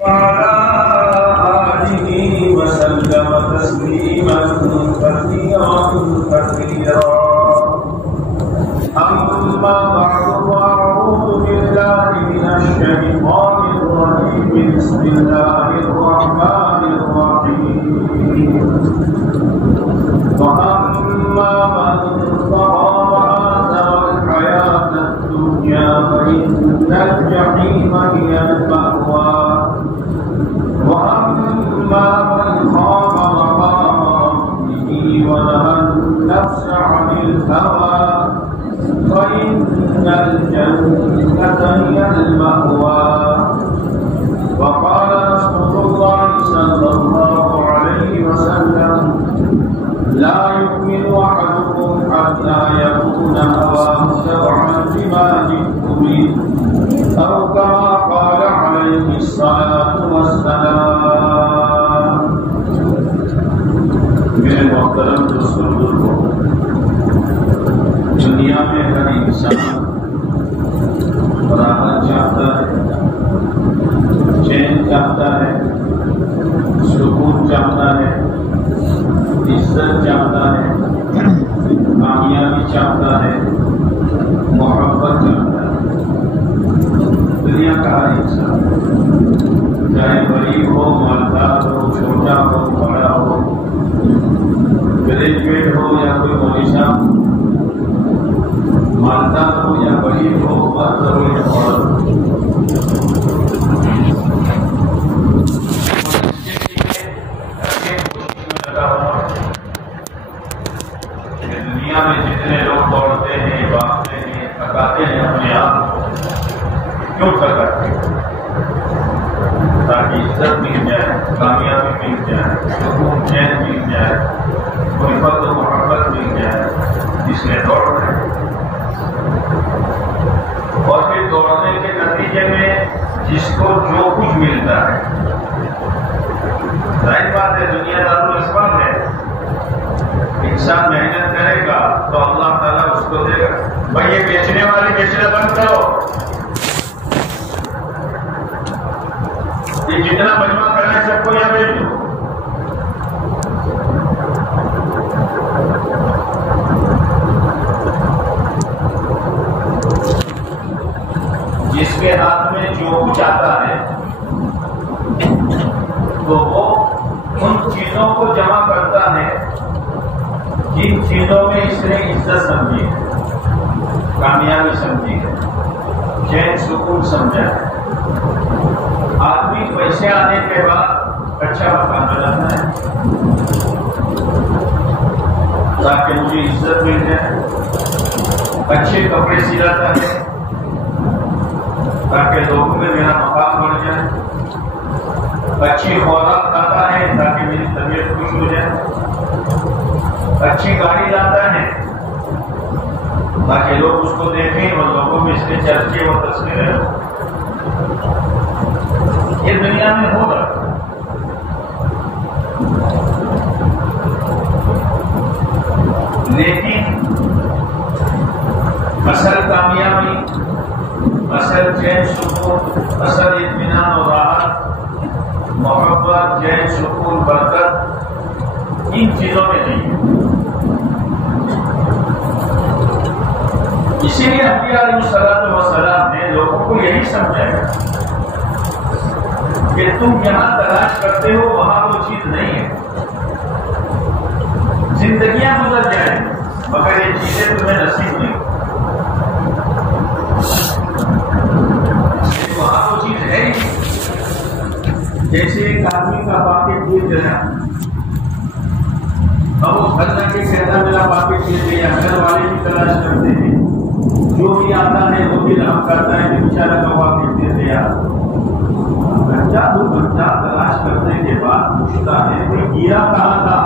وعلى آله وسلم تسليما كثيرا أما بعد فأعوذ بالله من الشيطان الرجيم بسم الله الرحمن الرحيم وأما من طغى وآثر الحياة الدنيا فإن الجحيم هي المأوى وأما من خاف مقام ربه ونهى النفس عن الهوى فإن الجنة هي المأوى وقال رسول الله صلى الله عليه وسلم لا يؤمن أحدكم حتى يكون هواه تبعا لما جئت به أو كما قال عليه الصلاة والسلام. میرے محترم دوستوں، دنیا میں ہر انسان راحت چاہتا ہے، چین چاہتا ہے، سکون چاہتا ہے، عزت چاہتا ہے، کامیابی چاہتا ہے، محبت چاہتا ہے. دنیا کا ہر انسان چاہے غریب ہو، مالدار ہو، چھوٹا ہو، بڑا ہو، گریجویٹ ہو یا کوئی مولی صاحب، مالدار ہو یا غریب ہو، مرد ہو یا عورت، دنیا میں جتنے لوگ دوڑتے ہیں، بھاگتے ہیں، تھکاتے ہیں اپنے آپ کو، کیوں تھکاتے ہیں؟ تاکہ عزت مل جائے، کامیابی مل جائے، سکون چین مل جائے، کوئی فضل و محبت مل جائے، اس لیے دوڑ رہے ہیں. اور پھر دوڑنے کے نتیجے میں جس کو جو کچھ ملتا ہے، ظاہر بات ہے دنیا دارالاسباب ہے، انسان محنت کرے گا تو اللہ تعالیٰ اس کو دے گا. بھائی یہ بیچنے والے بیچنا بند کرو، یہ جتنا مجمع کرنا ہے سب کو یہاں بیچ دو. جس کے ہاتھ میں جو کچھ آتا ہے تو وہ ان چیزوں کو جمع کرتا ہے جن چیزوں میں اس نے عزت سمجھی ہے، کامیابی سمجھی ہے، چین سکون سمجھا ہے. آدمی پیسے آنے کے بعد اچھا مکان بناتا ہے تاکہ مجھے عزت مل جائے، اچھے کپڑے سلاتا ہے تاکہ لوگوں میں میرا مقام بڑھ جائے، اچھی خوراک کھاتا ہے تاکہ میری طبیعت خوش ہو جائے، اچھی گاڑی لاتا ہے تاکہ لوگ اس کو دیکھیں اور لوگوں میں اس کے چرچے اور تصویریں ہوں. یہ دنیا میں ہوگا. لیکن اصل کامیابی، اصل چین سکون، اصل اطمینان و راحت، محبت، چین سکون، برکت ان چیزوں میں نہیں ہے. اسی لیے انبیاء علیہ السلام نے لوگوں کو یہی سمجھایا کہ تم یہاں تلاش کرتے ہو وہاں وہ چیز نہیں ہے. زندگیاں گزر جائیں مگر یہ چیزیں تمہیں نصیب نہیں، وہاں وہ چیز ہے ہی. جیسے ایک آدمی کا پاکٹ گر گیا، اب وہ گھر جا کے کہتا میرا پاکٹ گر گیا، گھر والے بھی تلاش کرتے ہیں، جو بھی آتا ہے وہ بھی رحم کرتا ہے کہ بیچارہ کا پاکٹ گر گیا. بچہ تو بچہ تلاش کرنے کے بعد پوچھتا ہے کہ گیرا کہاں تھا؟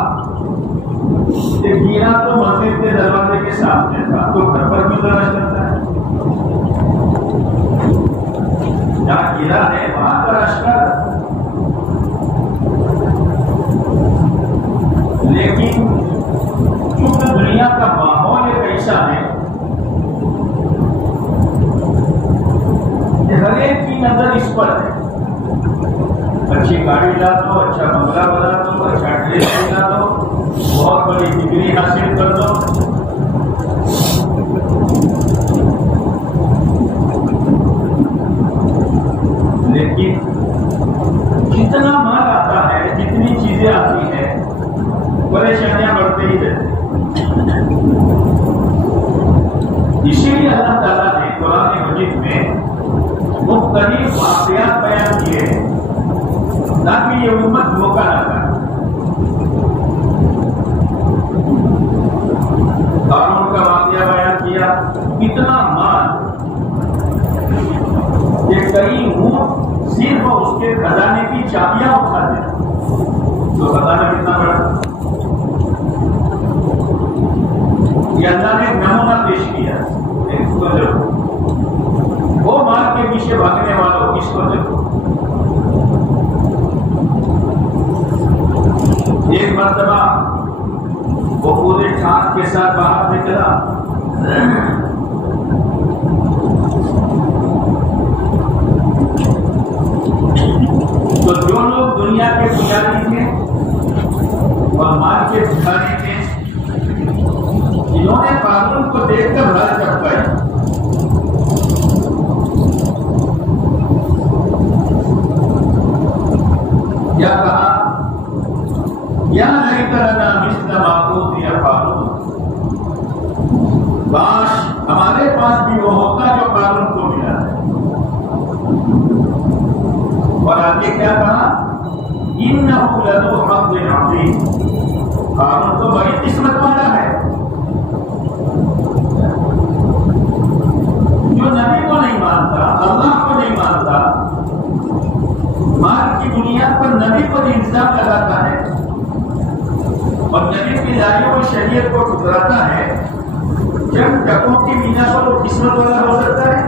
گیرا تو مسجد کے دروازے کے سامنے تھا، تو گھر پر کیوں تلاش کرتا ہے؟ جہاں گیرا ہے وہاں تلاش کر. لیکن چونکہ دنیا کا ماحول ایک ایسا ہے کہ ہر ایک کی نظر اس پر ہے. اچھی گاڑی لا دو، اچھا بنگلہ بنا دو، اچھا ڈریس بنا دو، بہت بڑی ڈگری حاصل کر دو، لیکن جتنا مال آتا ہے، جتنی چیزیں آتی ہیں، پریشانیاں بڑھتے ہی رہتی ہیں۔ اسی لیے اللہ تعالیٰ نے قرآن مجید میں مختلف واقعات بیان کیے ہیں تاکہ یہ امت موقع نہ پائے۔ قارون کا واقعہ بیان کیا، اتنا مال کہ کئی اونٹ صرف اس کے خزانے کی چابیاں اٹھاتے ہیں، تو خزانہ کتنا بڑا۔ یہ اللہ نے ایک نمونہ پیش کیا، ایک کو دیکھو، وہ مال کے پیچھے بھاگنے والوں کس کو دیکھو۔ ایک مرتبہ وہ پورے ٹھاٹ کے ساتھ باہر نکلا، تو جو لوگ دنیا کے پجاری تھے اور مال کے بھکاری تھے، انہوں نے قارون کو دیکھ کر رات چپکائی۔ کیا کہا؟ یا لیت لنا مثل ما اوتی قارون، کاش ہمارے پاس بھی وہ ہوتا جو قارون کو ملا ہے۔ اور آگے کیا کہا؟ انہ لذو حظ عظیم، قارون تو بڑی قسمت والا ہے، جو نبی کو نہیں مانتا، اللہ کو نہیں مانتا، مال کی بنیاد پر نبی پر الزام لگاتا ہے اور نبی کی لائیوں اور شریعت کو ٹھکراتا ہے، جب ٹکوں کی بنا پر وہ قسمت والا ہو سکتا ہے؟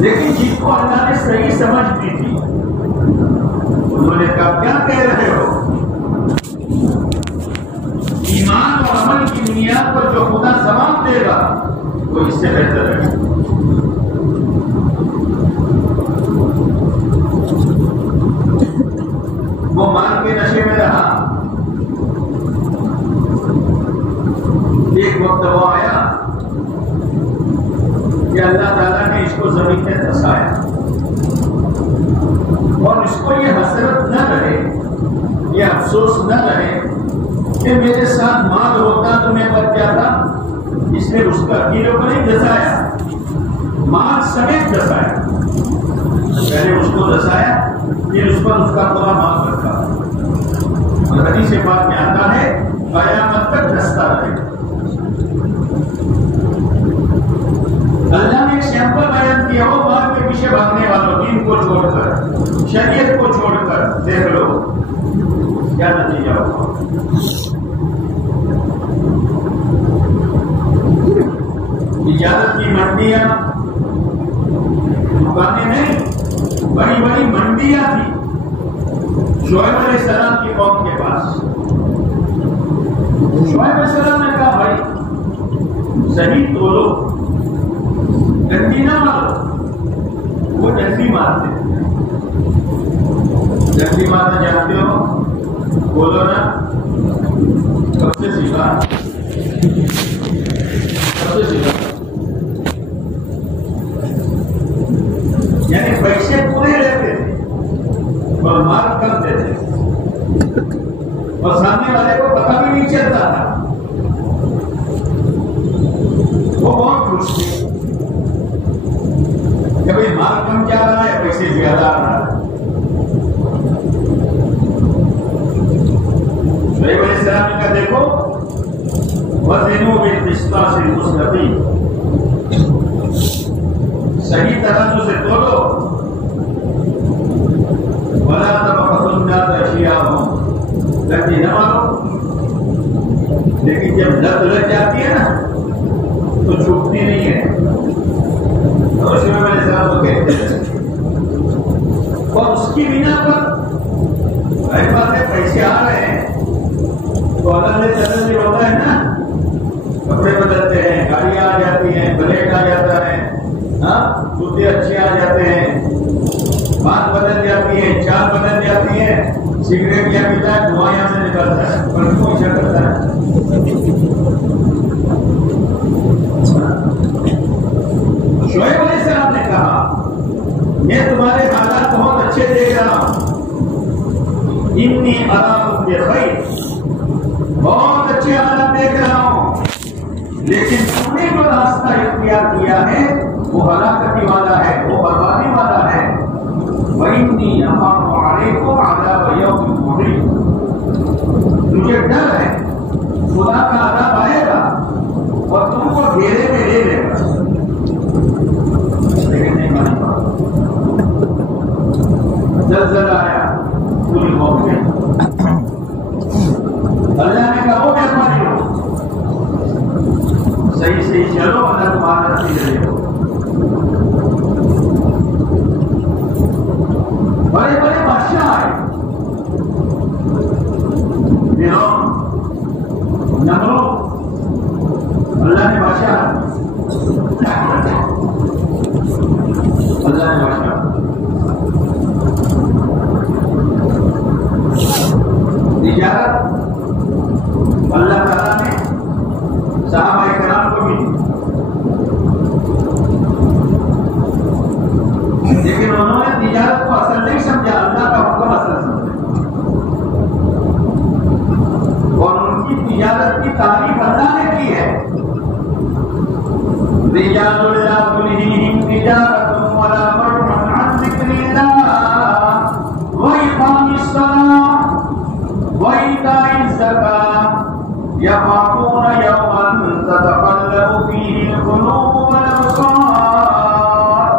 لیکن جس کو اللہ نے صحیح سمجھ دی تھی، انہوں نے کہا کیا کہہ رہے ہو؟ ایمان اور عمل کی بنیاد پر جو خدا ثواب دے گا وہ اس سے بہتر ہے۔ وہ مال کے نشے میں رہا، ایک وقت وہ آیا کہ اللہ تعالیٰ نے اس کو زمین میں دھسایا اور اس کو یہ حسرت نہ رہے، یہ افسوس نہ رہے کہ میرے ساتھ مال ہوتا تو میں بچ جاتا، اس نے اس کا کیلو کو نہیں دھسایا، مال سمیت دھسایا، پہلے اس کو دھسایا پھر اس پر اس کا پورا مال رکھا، اور حدیث پاک میں آتا ہے قیامت تک دھستا رہے۔ اللہ نے ایک سیمپل بیان کیا، وہ مال کے پیچھے بھاگنے والوں، دین کو چھوڑ کر، شریعت کو چھوڑ کر، دیکھ لو کیا نتیجہ ہوگا۔ اجازت کی منڈیاں، دکانیں نہیں، بڑی بڑی منڈیاں تھیں شعیب علیہ السلام کی قوم کے پاس۔ شعیب علیہ السلام نے کہا بھائی صحیح تولو، ڈنڈی نہ مارو، وہ ڈنڈی مارتے، ڈنڈی مارنا جانتے ہو؟ بولو نا، کب سے سیکھا؟ کب سے سیکھا؟ یعنی پیسے پورے رہتے تھے اور مال کم دیتے تھے اور سامنے والے کو پتہ بھی نہیں چلتا تھا، وہ بہت خوش تھے کہ بھائی مال کم جا رہا ہے، پیسے زیادہ آ رہا ہے۔ شعیب علیہ السلام نے کہا دیکھو وزنوا بالقسطاس المستقیم، صحیح ترازو سے تولو، ولا تبخسوا الناس اشیاءهم، لگتی نہ مارو، لیکن جب لت لگ جاتی ہے نا تو چھوٹتی نہیں ہے، اور شعیب علیہ السلام کو کہتے ہیں، اور اس کی بنا پر ایک بات ہے پیسے آ رہے ہیں تو اللہ نے چلن جو ہوتا ہے نا، کپڑے بدلتے ہیں، گاڑیاں آ جاتی ہیں، بلیٹ آ جاتا ہے، جوتے اچھے آ جاتے ہیں، بات بدل جاتی ہے، چال بدل جاتی ہے، سگریٹ کیا پیتا ہے، دھواں یہاں سے نکلتا ہے، پر کیوں ایسا کرتا ہے؟ شعیب علیہ السلام نے کہا میں تمہارے حالات بہت اچھے دیکھ رہا ہوں، انی اراکم بخیر، بہت اچھے حالات دیکھ رہا ہوں، لیکن تم نے جو راستہ اختیار کیا ہے وہ ہلاکتی والا ہے، وہ بربادی والا ہے۔ وَإِنِّي أَخَافُ عَلَيْكُمْ عَذَابَ يَوْمٍ مُحِيطٍ، مجھے ڈر ہے خدا کا عذاب آئے گا اور تم کو گھیرے میں لے لے گا، لیکن نہیں مانی بات۔ زلزلہ آیا، پوری موت گئی، اللہ نے کہا وہ مہربانی ہو، صحیح صحیح چلو، اللہ تمہارا نتیجہ لے لو۔ بڑے بڑے بادشاہ آئے، فرعون، نمرود، اللہ نے بادشاہ، اللہ نے بادشاہ تجارت اللہ تعالیٰ نے صحابہ کرام کو بھی، لیکن انہوں نے تجارت کو اصل نہیں سمجھا، اللہ کا حکم اصل سمجھا، اور ان کی تجارت کی تعریف اللہ نے کی ہے، رجال لا تلہیہم تجارت ولا بیع عن ذکر اللہ وإقام الصلاة وإيتاء الزکاة یخافون یوما تتقلب فیہ القلوب والابصار۔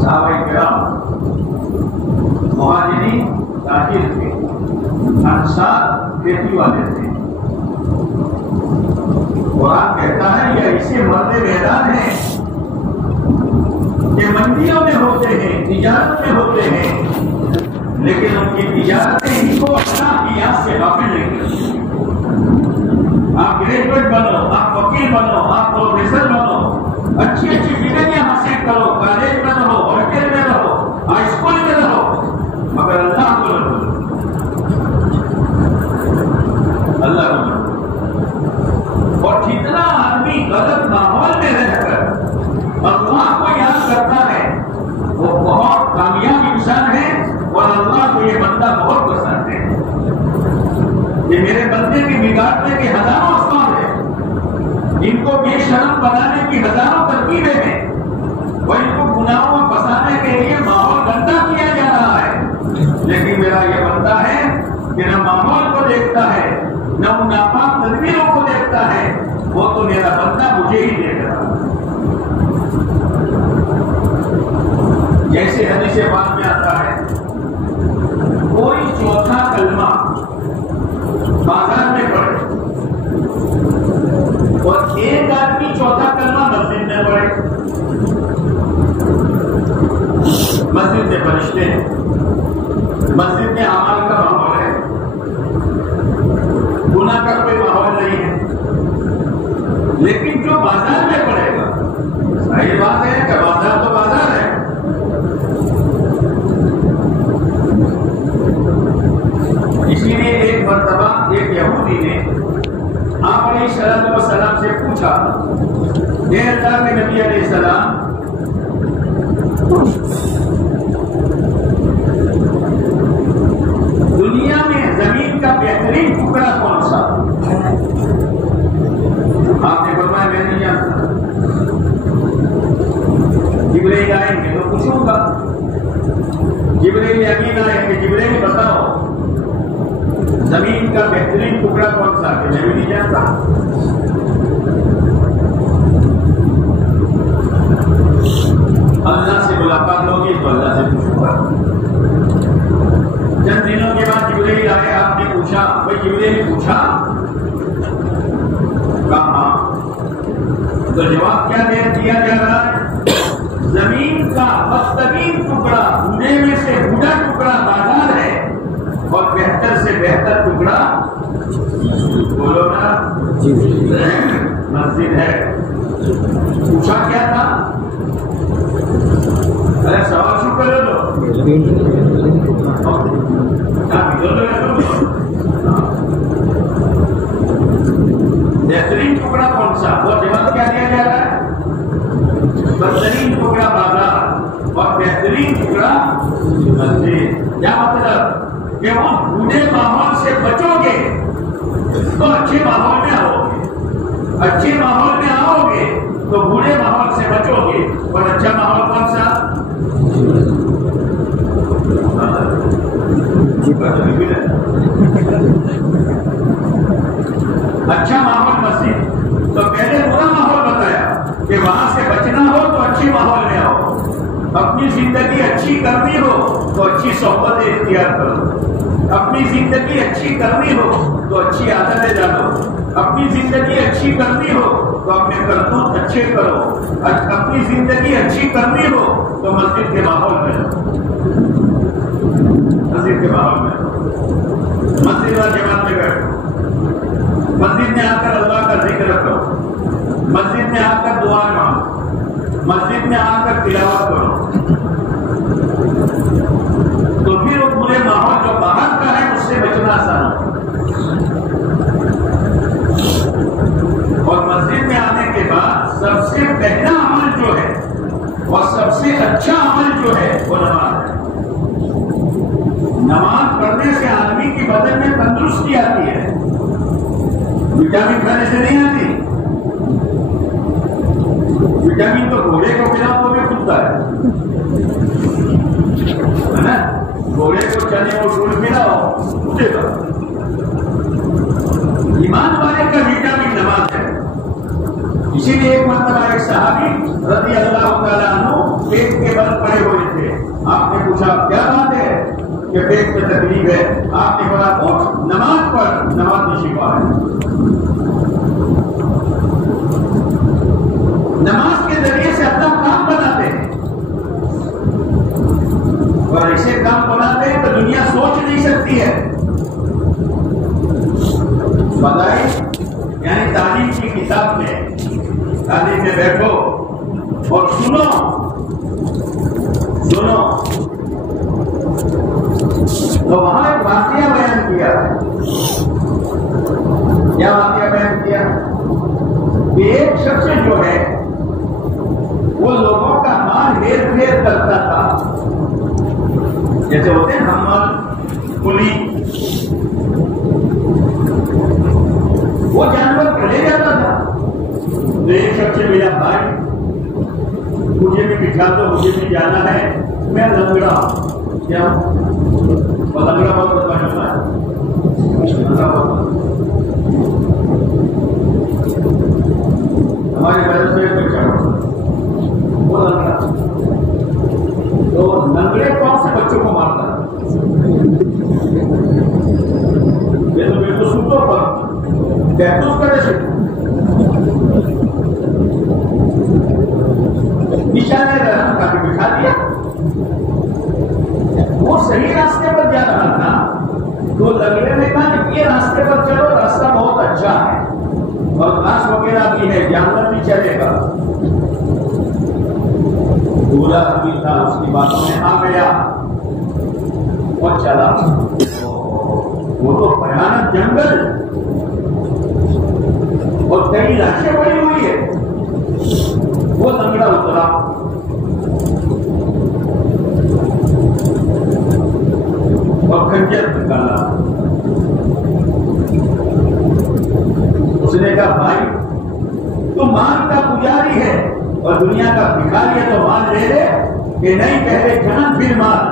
صحابہ کرام مہاجرین تاجر تھے، انصار کھیتی والے تھے، قرآن کہتا ہے یہ ایسے مرد میدان ہیں کہ منڈیوں میں ہوتے ہیں، تجارت میں ہوتے ہیں، لیکن ان کی تجارتیں ان کو اللہ کی یاد سے غافل نہیں کرتی۔ آپ گریجویٹ بنو، آپ وکیل بنو، آپ پروفیسر بنو، اچھی اچھی ڈگریاں حاصل کرو، کالج میں رہو، ہوٹل میں رہو، ہائی اسکول میں رہو، مگر اللہ کو نہ بھولو، اللہ کو نہ بھولو۔ اور جتنا آدمی غلط ماحول میں رہ کر اللہ کو یاد کرتا ہے وہ بہت کامیاب انسان ہے، اور اللہ کو یہ بندہ بہت پسند ہے۔ یہ میرے بندے کے بگاڑنے کے ہزاروں اسباب ہیں، ان کو بے شرم بنانے کی ہزاروں ترکیبیں ہیں، اور ان کو گناہوں میں پھنسانے کے لیے ماحول گندا کیا جا رہا ہے، لیکن میرا یہ بندہ ہے کہ نہ ماحول کو دیکھتا ہے، نہ ان ناپاک تدبیروں کو دیکھتا ہے، وہ تو میرا بندہ مجھے ہی دیکھ رہا ہے۔ جیسے حدیث پاک میں آتا ہے کوئی چوتھا کلمہ بازار میں پڑھے اور ایک آدمی چوتھا کلمہ مسجد میں پڑھے، مسجد میں فرشتے ہیں، مسجد میں اعمال کا ماحول ہے، گناہ کا کوئی ماحول نہیں ہے، لیکن جو بازار میں پڑے گا، صحیح بات ہے کہ بازار تو بازار ہے، اسی لیے ایک مرتبہ ایک یہودی نے آپ علیہ السلام سے پوچھا، اے اللہ کے نبی علیہ السلام، دنیا میں زمین کا بہترین ٹکڑا کون سا؟ آپ نے فرمایا میں نہیں جانتا، جبرائیل آئیں گے تو پوچھوں گا، جبرائیل امین آئیں گے، جبرائیل بتاؤ زمین کا بہترین ٹکڑا کون سا ہے؟ میں بھی نہیں جانتا۔ اللہ سے ملاقات ہوگی تو اللہ سے پوچھوں گا۔ چند دنوں کے بعد جبرائیل آئے، آپ نے پوچھا، بھائی جبرائیل پوچھا، کہا تو جواب کیا دیا جا رہا ہے؟ زمین کا بدترین ٹکڑا، بوڑھے میں سے بوڑھا ٹکڑا بازار ہے، اور بہتر سے بہتر ٹکڑا بولو نا مسجد ہے۔ کیا تھا؟ ارے سوال شو کرو تو بہترین ٹکڑا کون سا؟ وہ جواب کیا دیا جا رہا ہے؟ بہترین ٹکڑا بازار اور بہترین ٹکڑا مسجد. کیا مطلب؟ کہ وہ برے ماحول سے بچو گے تو اچھے ماحول میں آؤ گے. اچھے ماحول میں آؤ گے تو برے ماحول سے بچو گے. اور اچھا ماحول کون سا؟ اچھا ماحول مسجد. تو پہلے برا ماحول بتایا کہ وہاں سے بچنا ہو تو اچھے ماحول میں آؤ. اپنی زندگی اچھی کرنی ہو تو اچھی صحبت اختیار کرو. اپنی زندگی اچھی کرنی ہو تو اچھی عادتیں ڈالو. اپنی زندگی اچھی کرنی ہو تو اپنے کرتوت اچھے کرو. اپنی زندگی اچھی کرنی ہو تو مسجد کے ماحول میں رہو. مسجد کے ماحول میں رہو. مسجد اور جماعت میں بیٹھو. مسجد میں آ کر اللہ کا ذکر کرو. مسجد میں آ کر دعا مانگو. مسجد میں آ کر تلاوت کرو. تو پھر وہ پورے ماحول جو باہر کا ہے اس سے بچنا آسان ہو. اور مسجد میں آنے کے بعد سب سے پہلا عمل جو ہے اور سب سے اچھا عمل جو ہے وہ نماز ہے. نماز پڑھنے سے آدمی کی بدن میں تندرستی آتی ہے. وٹامن کھانے سے نہیں آتی. وٹامن تو گھوڑے کو کھلاؤ تو بھی کھلتا ہے نا. گھوڑے کو چنے اور گڑ ملاؤ اٹھے گا. ایمان والے کا وٹامن نماز ہے. اسی لیے ایک مرتبہ ایک صحابی رضی اللہ تعالیٰ عنہ پیٹ کے بل پڑے ہوئے تھے. آپ نے پوچھا کیا بات ہے کہ پیٹ میں تکلیف ہے؟ آپ نے بولا نماز پڑھ، نماز میں شفا ہے. نماز کے ذریعے سے اپنا کام بناتے ہیں اور ایسے کام بناتے ہیں تو دنیا سوچ نہیں سکتی ہے. بتائیں یعنی تعلیم کی کتاب میں تعلیم میں بیٹھو اور سنو تو وہاں ایک واقعہ بیان کیا. کیا واقعہ بیان کیا کہ ایک شخص جو ہے وہ لوگوں کا مال ہیر پھیر کرتا تھا. جیسے ہوتے ہیں حمال کلی، وہ جانور کو لے جاتا تھا. تو ایک شخص سے میرا بھائی مجھے بھی بٹھا دو، مجھے بھی جانا ہے، میں لنگڑا کیا اور لنگڑا بہت بڑا ہے. ہمارے گھر سے بچہ وہ لنگڑا تو لنگڑے کون سے بچوں کو مارتا ہے؟ یہ تو بالکل سوٹو پر ٹیٹوز کرے سے نشانے کافی بٹھا دیا. وہ صحیح راستے پر جا رہا تھا تو لنگڑے نے کہا کہ یہ راستے پر چلو، راستہ بہت اچھا ہے اور گھاس وغیرہ بھی ہے، جانور بھی چلے گا. پورا آدمی تھا اس کی باتوں میں آ گیا اور چلا. وہ تو بھیانک جنگل اور کئی لاشیں پڑی ہوئی ہے. وہ لنگڑا اترا اور خنجر نکالا. اس نے کہا بھائی تو مال کا پجاری ہے اور دنیا کا بھکاری ہے تو مال لے لے کہ نہیں؟ پہلے جان پھر مال.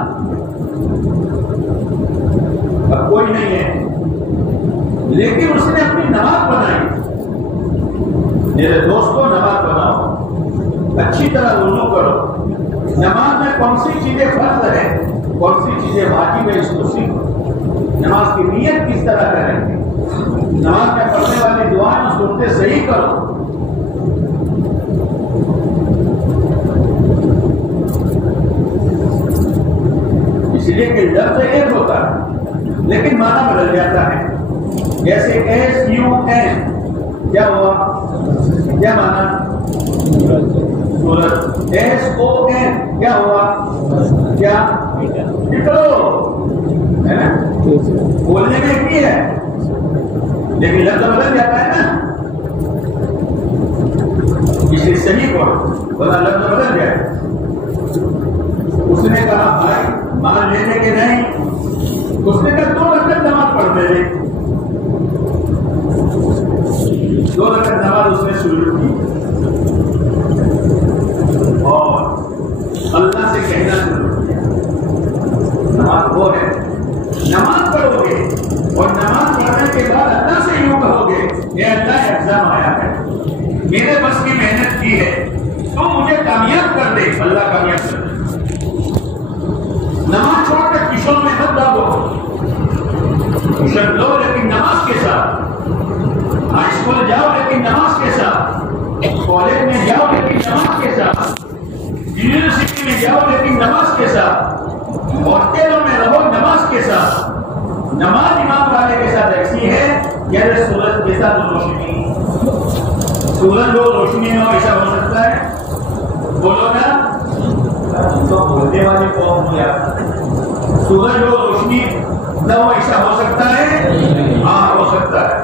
اب کوئی نہیں ہے لیکن اس نے اپنی نماز بنائی. میرے دوستوں نماز بناؤ، اچھی طرح رجوع کرو. نماز میں کون سی چیزیں فرض ہے، کون سی چیزیں واجب ہے، اس کو سیکھو. نماز کی نیت کس طرح کریں گے، نماز میں پڑھنے والی دعائیں سنتے صحیح کرو. اس لیے کہ لفظ ایک ہوتا ہے لیکن معنی بدل جاتا ہے. جیسے SUN کیا ہوا، کیا معنی؟ SON کیا ہوا؟ کیا نکلو ہے نا؟ بولنے میں ایک ہی ہے لیکن لفظ بدل جاتا ہے نا. اس لیے صحیح کو بولا لفظ بدل جائے. اس نے کہا بھائی مال لینے کے نہیں. اس نے کہا 2 رکعت نماز پڑھتے تھے. 2 رکعت نماز اس نے شروع کی اور اللہ سے کہنا شروع کیا نماز وہ ہے. نماز پڑھو گے اور نماز پڑھنے کے بعد اللہ سے یوں کہو گے کہ اللہ ایگزام آیا ہے, میرے بس کی محنت کی ہے, تو مجھے کامیاب کر دے. اللہ کامیاب کر دے. نماز چھوڑ کر ٹیوشن میں مت ڈالو. ٹیوشن لو لیکن نماز کے ساتھ. ہائی اسکول جاؤ لیکن نماز کے ساتھ. کالج میں جاؤ لیکن نماز کے ساتھ. یونیورسٹی میں جاؤ لیکن نماز کے ساتھ. ہوٹلوں میں رہو نماز کے ساتھ. نماز امام والے کے ساتھ ایسی ہے جیسے سورج کے ساتھ روشنی. سورج ہو روشنی نہ ہو ایسا ہو سکتا ہے؟ بولو نا. تو بولنے والے قوم کیا سورج ہو روشنی نہ ہو ایسا ہو سکتا ہے؟ ہاں ہو سکتا ہے.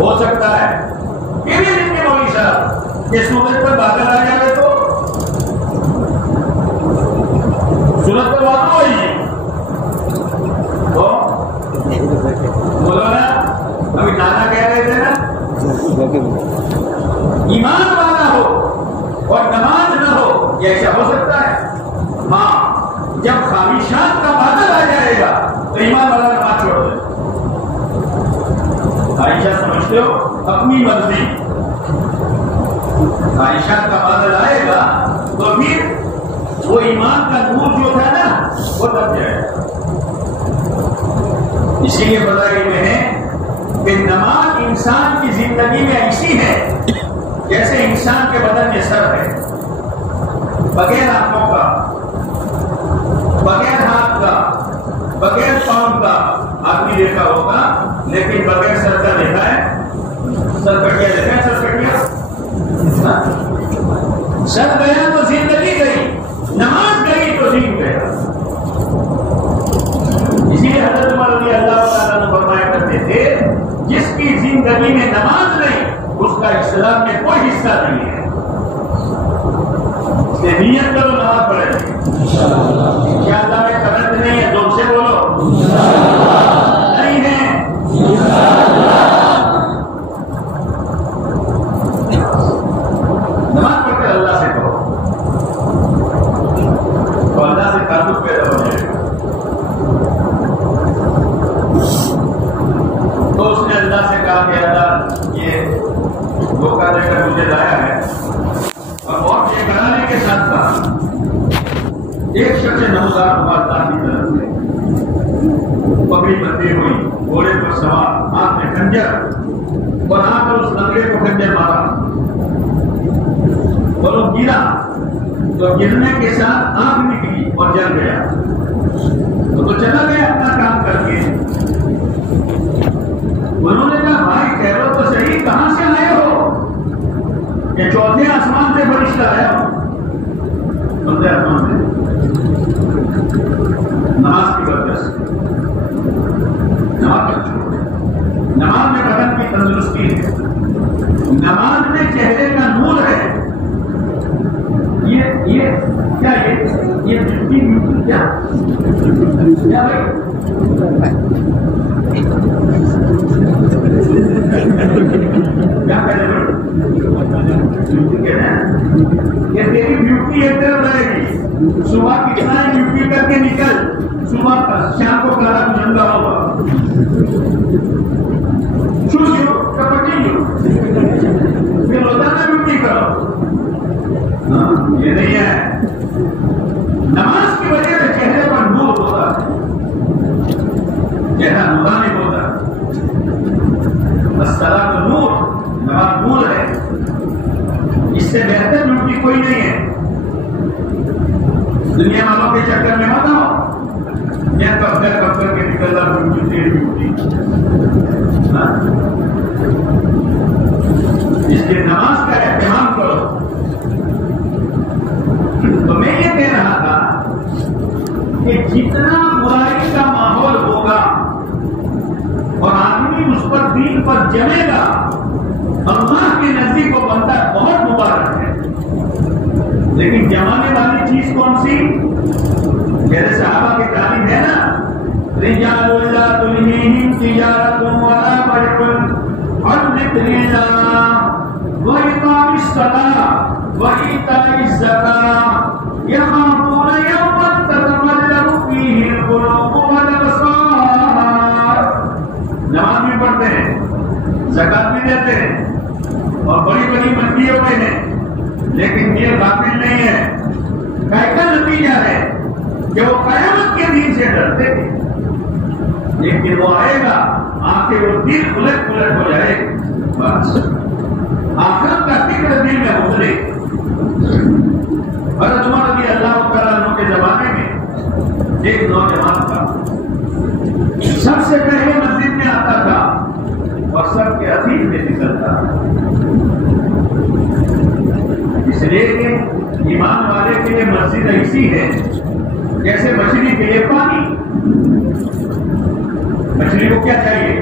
ہو سکتا ہے. یہ بھی دیکھنے والی صاحب کہ سورج پر بادل آ جائے تو سورج پر بادل ہوئی تو بولو نا. ابھی نانا کہہ رہے تھے نا ایمان والا ہو اور نماز نہ ہو, یہ ایسا ہو سکتا ہے؟ ہاں. جب خواہشات کا بادل آ جائے گا تو ایمان والا نماز چھوڑ دے. خواہشات سمجھتے ہو اپنی مرضی. خواہشات کا بادل آئے گا تو پھر وہ ایمان کا نور جو تھا نا وہ دب جائے گا. اسی لیے بتائی میں ہے کہ نماز انسان کی زندگی میں ایسی ہے جیسے انسان کے بدن میں سر ہے. بغیر آنکھوں کا, بغیر ہاتھ کا, بغیر پاؤں کا آدمی دیکھا ہوگا لیکن بغیر سر کا دیکھا ہے؟ سر کٹیا دیکھا ہے؟ سر کٹیا سر گیا تو زندگی گئی, نماز گئی تو دین گیا. اسی لیے حضرت عمر رضی اللہ تعالیٰ عنہ فرمایا کرتے تھے جس کی زندگی میں نماز نہیں اس کا اسلام میں کوئی حصہ نہیں ہے. اس لیے نیت کرو نماز پڑھے انشاءاللہ میں کرنٹ نہیں ہے. زور سے بولو نہیں ہے. نماز پڑھ کر اللہ سے کہو تو اللہ سے تعلق پیدا ہو جائے گا. تو اس نے اللہ سے کہا کہ اللہ یہ دھوکہ دے کر مجھے لایا ہے اور بہت یہ کرانے کے ساتھ کہا ایک شخص نوزاد ہوا اللہ کی طرف سے, پگڑی بندھی ہوئی, گھوڑے پر سوار, ہاتھ میں خنجر, اور آ کر اس لنگڑے کو خنجر مارا اور وہ گرا تو گرنے کے ساتھ آنکھ نکلی اور جل گیا. تو چلا گیا اپنا کام کر کے. انہوں نے کہا بھائی ٹھہرو تو صحیح, کہاں سے آئے ہو؟ کہ چوتھے آسمان سے فرشتہ آیا ہو. چوتھے آسمان سے نماز کی وجہ سے. نماز میں بدن کی تندرستی ہے, نماز میں چہرے کا نور ہے. یہ کیا کیا بھائی کیا یہ تیری بیوٹی ایک طرف رہے گی. صبح کتنا بیوٹی کر کے نکل, صبح شام کو کالا جھنڈا ہوگا. کپٹی پھر روزانہ بیوٹی کرو. یہ نہیں ہے. نماز کی وجہ سے چہرے پر نور ہوتا ہے, چہرہ نورانی ہوتا ہے. الصلاۃ نور, نماز نور ہے. اس سے بہتر بیوٹی کوئی نہیں ہے. دنیا والوں کے چکر میں مت آؤ. یہ کب کر کے نکل رہا بیوٹی. اس اس لیے نماز کا اہتمام کرو. تو میں یہ کہہ رہا تھا کہ جتنا برائی کا ماحول ہوگا اور آدمی اس پر دین پر جمے گا، اللہ کے نزدیک کو بنتا بہت مبارک ہے. لیکن جمانے والی چیز کون سی؟ جیسے صحابہ کی تعلیم ہے نا، رجال لا تلہیہم تجارۃ ولا بیع عن ذکر اللہ وإقام الصلاۃ وإیتاء الزکاۃ یخافون یوما تتقلب فیہ القلوب والابصار. نماز بھی پڑھتے ہیں، زکات بھی دیتے ہیں اور بڑی بڑی منڈیوں میں ہیں، لیکن دل غافل نہیں ہے. کا نتیجہ ہے کہ وہ قیامت کے دن سے ڈرتے تھے، لیکن وہ آئے گا آ کے وہ دل الٹ پلٹ ہو جائے. بس آخرت کا فکر دل میں اترے. حضرت عمر رضی اللہ تعالیٰ عنہ کے زمانے میں ایک نوجوان تھا، سب سے پہلے مسجد میں آتا تھا اور سب کے عتیق میں نکلتا تھا. اس لیے کہ ایمان والے کے لیے مسجد ایسی ہے جیسے مچھلی کے لیے پانی. مچھلی کو کیا چاہیے؟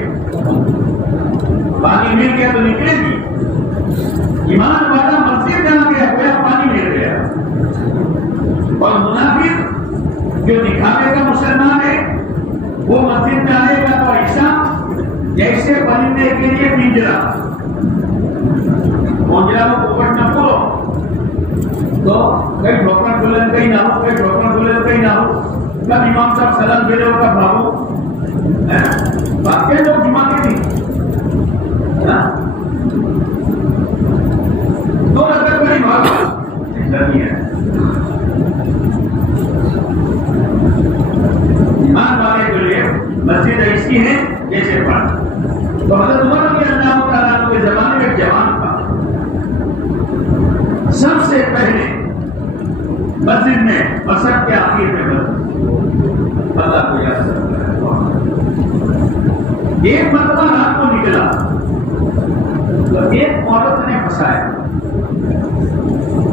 پانی مل گیا تو نکلے گی. ایمان والا مسجد میں آ گیا گویا پانی مل گیا. اور منافق جو دکھاوے کا مسلمان ہے وہ مسجد میں آئے گا تو ایسا جیسے پرندے کے لیے پنجرا کو پکڑ نہ پھولو تو کئی ڈھوکر کھلن کہیں نہ ہو، کئی ڈھوکر کھلن کہیں نہ ہو. کب امام صاحب سلام بھیجو کا بھاگو باقی لوگ جمع کے نہیں دو نظر بڑی بھاگ نہیں ہے. ایمان والے کے لیے مسجد ایسی ہے جیسے پانی. تو حضرت عمر رضی اللہ تعالیٰ عنہ کے زمانے میں ایک جوان تھا، سب سے پہلے مسجد میں اور سب کے آخر میں اللہ کو یاد کرتا ہے. ایک مرتبہ رات کو نکلا تو ایک عورت نے پھنسایا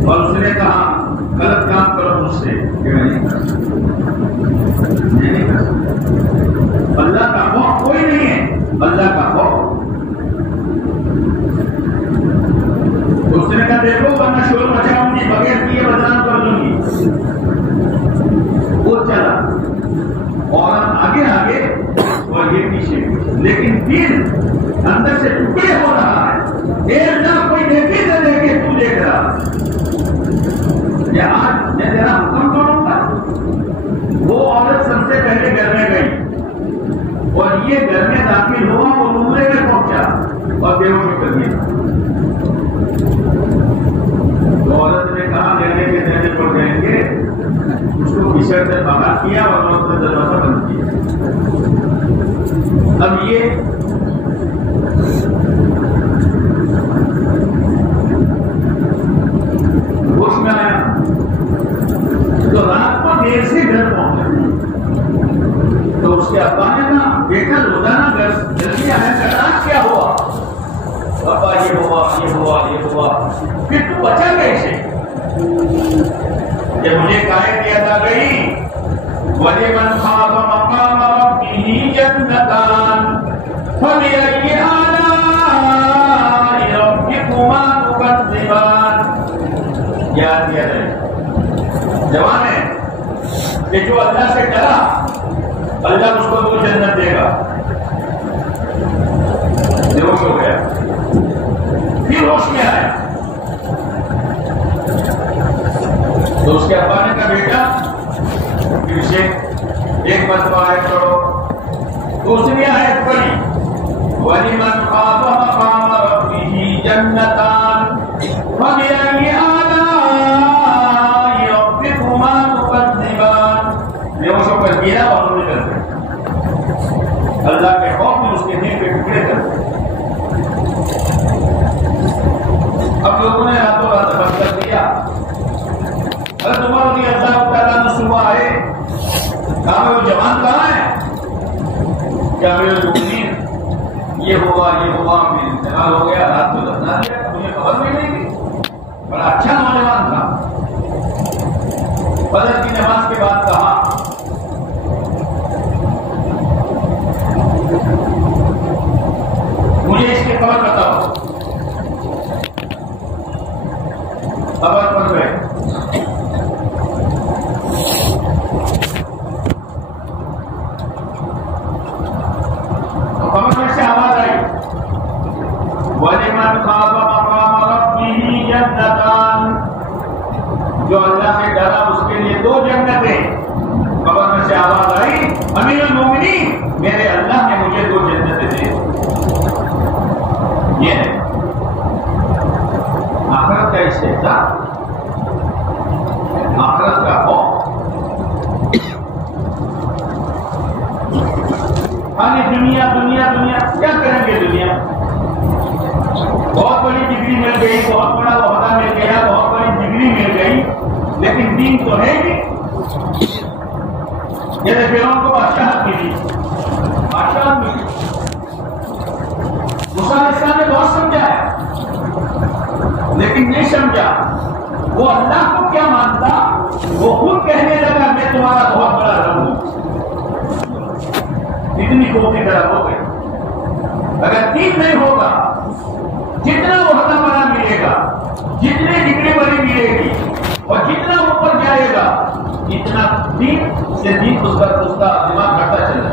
اور اس نے کہا غلط کام کرو مجھ سے کہ میں نہیں کر سکتا. اللہ کا خوف کوئی نہیں ہے، اللہ کا خوف. اس نے کہا دیکھو ورنہ شور مچاؤں گی، بغیر کیے بدنام کر دوں گی. وہ چلا اور آگے آگے اور یہ پیچھے، لیکن دل اندر سے ٹکڑے ہو رہا ہے. اے اللہ کوئی دیکھے نہ دیکھے تو دیکھ رہا. یہ آج میں تیرا حکم کروں گا. وہ عورت سب سے پہلے گھر میں گئی اور یہ گھر میں داخل ہوا، وہ نمرے میں پہنچا اور بے ہوش کر دیا. تو عورت نے کہا دینے کے دینے پر جائیں گے، اس کو بچڑ سے باہر کیا اور اس نے دروازہ بند کیا. اب یہ ہوش میں آیا تو رات کو دیر سے گھر پہنچا. تو اس کے ابا نے کہا بیٹا روزانہ گھر جلدی آیا کر، آج کیا ہوا؟ ابا یہ ہوا یہ ہوا یہ ہوا. پھر تو بچا کیسے؟ جب مجھے قائد کیا تھا گئی وَلِمَنْ خَافَ مَقَامَ رَبِّهِ جَنَّتَانِ فَبِأَيِّ آلَاءِ رَبِّكُمَا تُكَذِّبَانِ. یاد کیا جائے جوان ہے کہ جو اللہ سے ڈرا اللہ اس کو دو جنت دے گا. بے ہوش ہو گیا، پھر ہوش میں آیا تو اس کے ابا نے کہا بیٹا پھر سے ایک مرتبہ آیت پڑھو. دوسری آیت پڑھی وَلِمَنْ خَافَ مَقَامَ رَبِّهِ جَنَّتَانِ فَبِأَيِّ آلَاءِ رَبِّكُمَا تُكَذِّبَانِ. بے ہوش ہو کر گیا اور انہوں نے کرتے اللہ کے خوف میں اس کے دل پہ ٹکڑے کرتے. اب لوگوں نے راتوں رات بند کر دیا. حضرت عمر رضی اللہ تعالیٰ عنہ صبح آئے، کہا وہ جوان کہاں ہے؟ کیا میرے المؤمنین یہ ہوا پھر انتقال ہو گیا، رات کو دفنا دیا. مجھے خبر بھی نہیں تھی. بڑا اچھا نوجوان تھا. فجر کی نماز کے بعد کہا مجھے اس کی خبر بتاؤ. خبر پر گئے. خبر میں سے آواز آئی وَلِمَنْ خَافَ مَقَامَ رَبِّهِ جَنَّتَانِ. جو اللہ سے ڈرا اس کے لیے 2 جنتیں. خبر میں سے آواز آئی امیر المومنین میرے اللہ نے مجھے 2 جنتیں دی. یہ ہے آخرت کا استحصال، آخرت کا خوف. خالی دنیا دنیا دنیا کیا کریں گے؟ دنیا بہت بڑی ڈگری مل گئی، بہت بڑا عہدہ مل گیا، بہت بڑی ڈگری مل گئی، لیکن دین تو ہے نہیں. جیسے فرعون کو بادشاہت ملی، بادشاہت ملی. موسیٰ علیہ السلام نے بہت سمجھا ہے لیکن نہیں سمجھا. وہ اللہ کو کیا مانتا؟ وہ خود کہنے لگا میں تمہارا بہت بڑا رب ہوں. اتنی کوٹی طرح ہو گئی. اگر دین نہیں ہوگا جتنا عہدہ بڑا ملے گا، جتنی ڈگری بڑی ملے گی اور جتنا اوپر جائے گا اتنا دین سے دین اس کا دماغ کرتا چلا.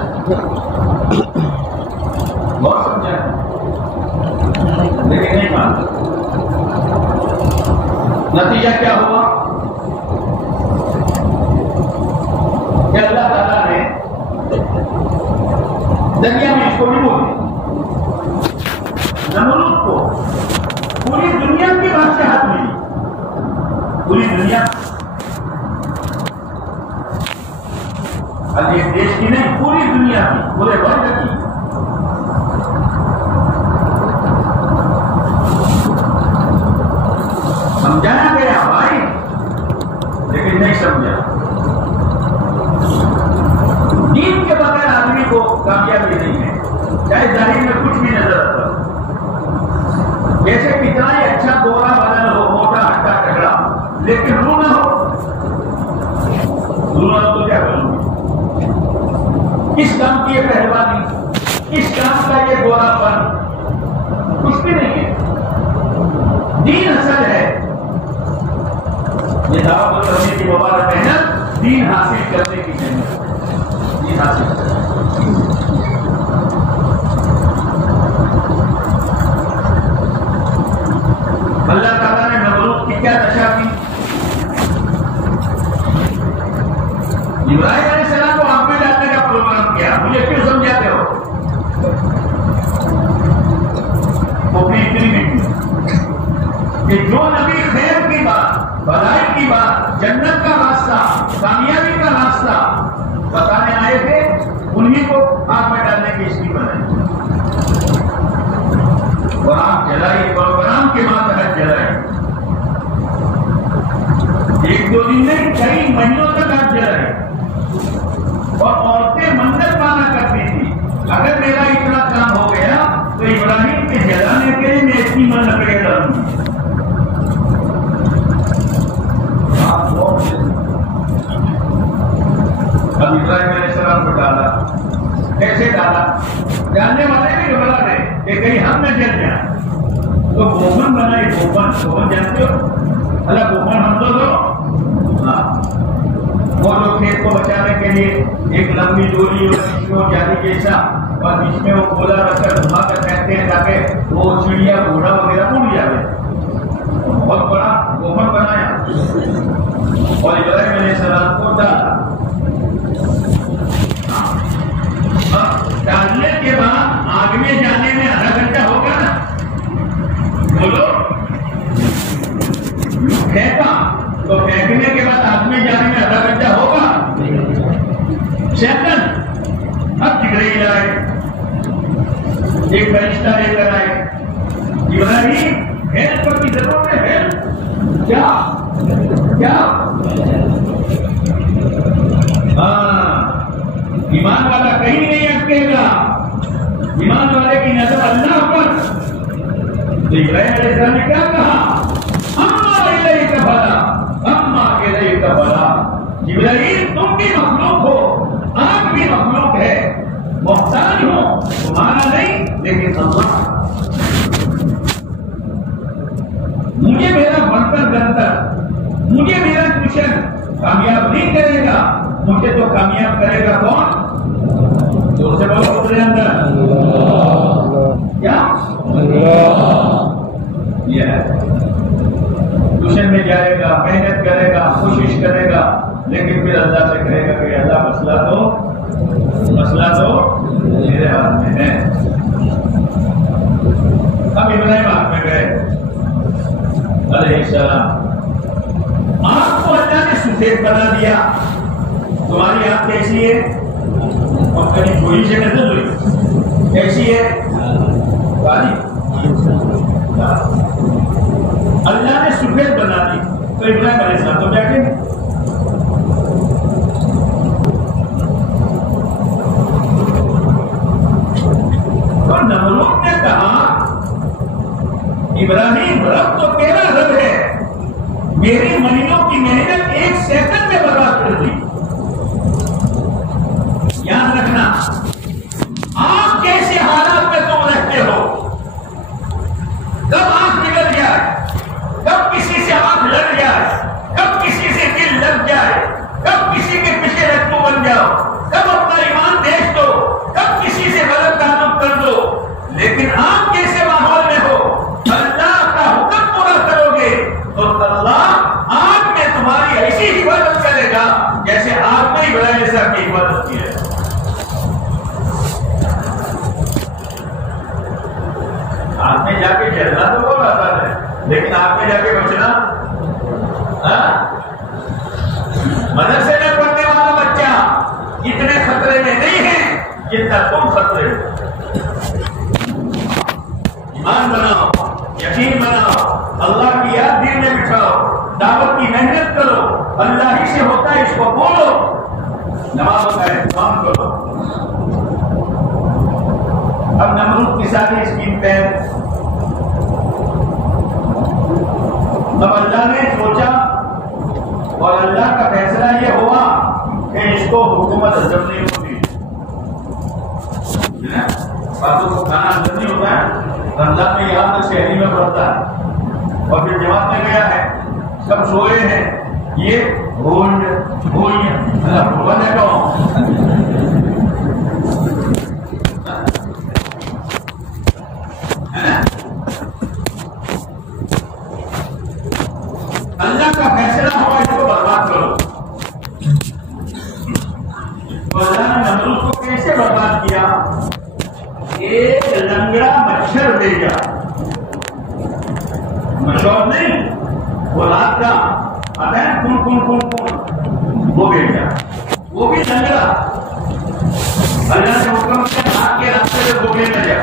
بہت سمجھا لیکن نہیں مانتا. نتیجہ کیا ہوا کہ اللہ تعالیٰ نے دریا میں اس کو ڈبو دیا. نمرود کو پوری دنیا کی بادشاہت ملی، پوری دنیا. ایک دیش کی نہیں، پوری دنیا کی، پورے ورلڈ کی. سمجھایا گیا بھائی لیکن نہیں سمجھا. دین کے بغیر آدمی کو کامیابی نہیں ہے، چاہے ظاہر میں کچھ بھی نظر آتا. جیسے کتنا ہی اچھا گورا بدن ہو، موٹا ہٹا ٹکڑا، لیکن روح نہ ہو تو کیا کروں گی؟ کس کام کی یہ پہلوانی، کس کام کا یہ گورا پن؟ کچھ بھی نہیں ہے. دین اصل ہے. یہ دعوت و تبلیغ کی مبارک محنت دین حاصل کرنے کی محنت. دین حاصل کرنے. اللہ تعالیٰ نے نمرود کی کیا دشا کی؟ ابراہیم علیہ السلام کو آگ میں ڈالنے کا پروگرام کیا. مجھے کیوں سمجھاتے ہو؟ وہ بھی اتنی بھی کہ جو نبی خیر کی بات، بھلائی کی بات، جنت کا راستہ، کامیابی کا راستہ بتانے آئے تھے انہیں کو آگ میں ڈالنے کی اسکیم بنائی اور آگ جلائی. پروگرام کے ماتحت جلائی. 1-2 دن نہیں، کئی مہینوں تک آگ جلائی. اور عورتیں منت مانا کرتی تھی اگر میرا اتنا کام ہو گیا تو ابراہیم کے جلانے کے لیے میں اتنی من لکڑیاں ڈالوں گی. اب ابراہیم علیہ السلام کو ڈالا. کیسے ڈالا؟ جاننے والے بھی گھبرا رہے کہ کہیں ہم نہ جل جائیں تو گوبن بنائی. گوبن جانتے ہو؟ اللہ گوبن ہم تو دو. وہ لوگ کھیت کو بچانے کے لیے ایک لمبی ڈوری اور بیچ میں وہ جالی جیسا اور بیچ میں وہ گولا رکھ کر گھما کر پھینکتے ہیں تاکہ وہ چڑیا گھوڑا وغیرہ اڑ جائے. بہت بڑا گوبن بنایا اور ابراہیم علیہ السلام کو ڈالا. ڈالنے کے بعد آگ میں جانے میں آدھا گھنٹہ ہوگا نا. بولو پھینکا تو پھینکنے کے بعد آگ میں جانے میں آدھا گھنٹہ ہوگا. سیکنڈ. اب جگرئی لائے، ایک فرشتہ لے کر آئے. ابراہیم ہیلپ کی ضرورت ہے. ہیلپ کیا؟ ایمان والا کہیں نہیں اٹکے گا. ایمان والے کی نظر اللہ پر. ابراہیم علیہ السلام نے کیا کہا؟ اما الیک بلا، اما الیک بلا، ابراہیم تم بھی مخلوق ہو، آپ بھی مخلوق ہے، محتاج ہو، تمہارا نہیں لیکن اللہ۔ مجھے میرا بنکر گنتر، مجھے میرا مشن کامیاب نہیں کرے گا، مجھے تو کامیاب کرے گا کون؟ جو سے بولو خود اندر کیا یہ ہے، ٹیوشن میں جائے گا، محنت کرے گا، کوشش کرے گا، لیکن پھر اللہ سے کہے گا کہ اللہ مسئلہ تو میرے ہاتھ میں ہے۔ اب ابراہیم ہاتھ میں گئے علیہ السلام، آنکھ کو اللہ نے سفید بنا دیا۔ تمہاری آنکھ کیسی ہے؟ اور کہیں چوری سے نظر ہوئی کیسی ہے؟ کالی۔ اللہ نے سفید بنا دی تو ابراہیم علیہ السلام تو بیٹھے ہیں۔ اور نمرود نے کہا ابراہیم رب تو تیرا رب ہے، میری مہینوں کی محنت ایک سیکنڈ میں برباد کر دی۔ یاد رکھنا آپ کیسے حالات میں تم رہتے ہو، کب آنکھ نکل جائے، کب کسی سے آنکھ لگ جائے، کب کسی سے دل لگ جائے، کب کسی کے پیچھے رکھو بن جاؤ، کب اپنا ایمان بیچ دو، کب کسی سے غلط تعلق کر دو، لیکن آپ کیسے ماحول میں ہو، اللہ کا حکم پورا کرو گے تو اللہ آپ میں تمہاری ایسی حفاظت کرے گا جیسے آپ نے ابراہیم علیہ السلام کی حفاظت کی ہے۔ آپ میں جا کے جلنا تو بہت آسان ہے، لیکن آپ میں جا کے بچنا، مدرسے میں پڑھنے والا بچہ اتنے خطرے میں نہیں ہے جتنا تم خطرے میں۔ ایمان بناؤ، یقین بناؤ، اللہ کی یاد دل میں بٹھاؤ، دعوت کی محنت کرو، اللہ ہی سے ہوتا ہے اس کو بولو، نماز ہوتا ہے کام کرو۔ اب نمرود کی ساری اسکیم پہ اب اللہ نے سوچا اور اللہ کا فیصلہ یہ ہوا کہ اس کو حکومت ہضم نہیں ہوتی، باتوں کو کھانا ہضم نہیں ہوتا ہے، اللہ میں یہاں تک شہری میں پڑتا ہے، اور پھر جماعت میں گیا ہے، سب سوئے ہیں، یہ بھول ہے اللہ کا فیصلہ ہوا اس کو برباد کرو۔ تو اللہ نے نمرود کو کیسے برباد کیا؟ ایک لنگڑا مچھر بھیجا، مشور نہیں، وہ رات کا آتا ہے کون وہ بھیجا، وہ بھی لنگڑا۔ اللہ نے حکم کیا ہاتھ کے راستے سے کھوپڑی میں جا،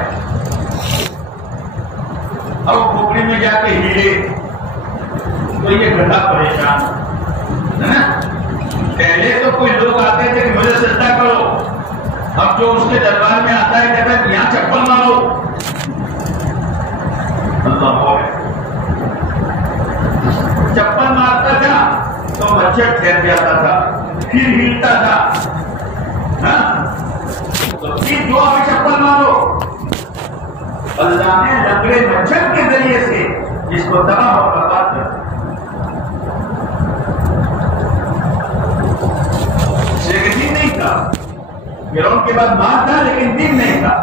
اور کھوپڑی میں جا کے ہیلے تو یہ گڑھا پریشان ہے نا۔ پہلے تو کوئی لوگ آتے تھے کہ مجھے سجدہ کرو، اب جو اس کے دربار میں آتا ہے کہتا ہے یہاں چپل مارو، اللہ ہے چپل مارتا تھا تو مچھر ٹھہر جاتا تھا، پھر ہلتا تھا، تو پھر جو ابھی چپل مارو۔ اللہ نے لنگڑے مچھر کے ذریعے سے جس کو تباہ اور برباد کر دیا۔ لیکن دن نہیں تھا، فرعون کے بعد مار تھا لیکن دن نہیں تھا۔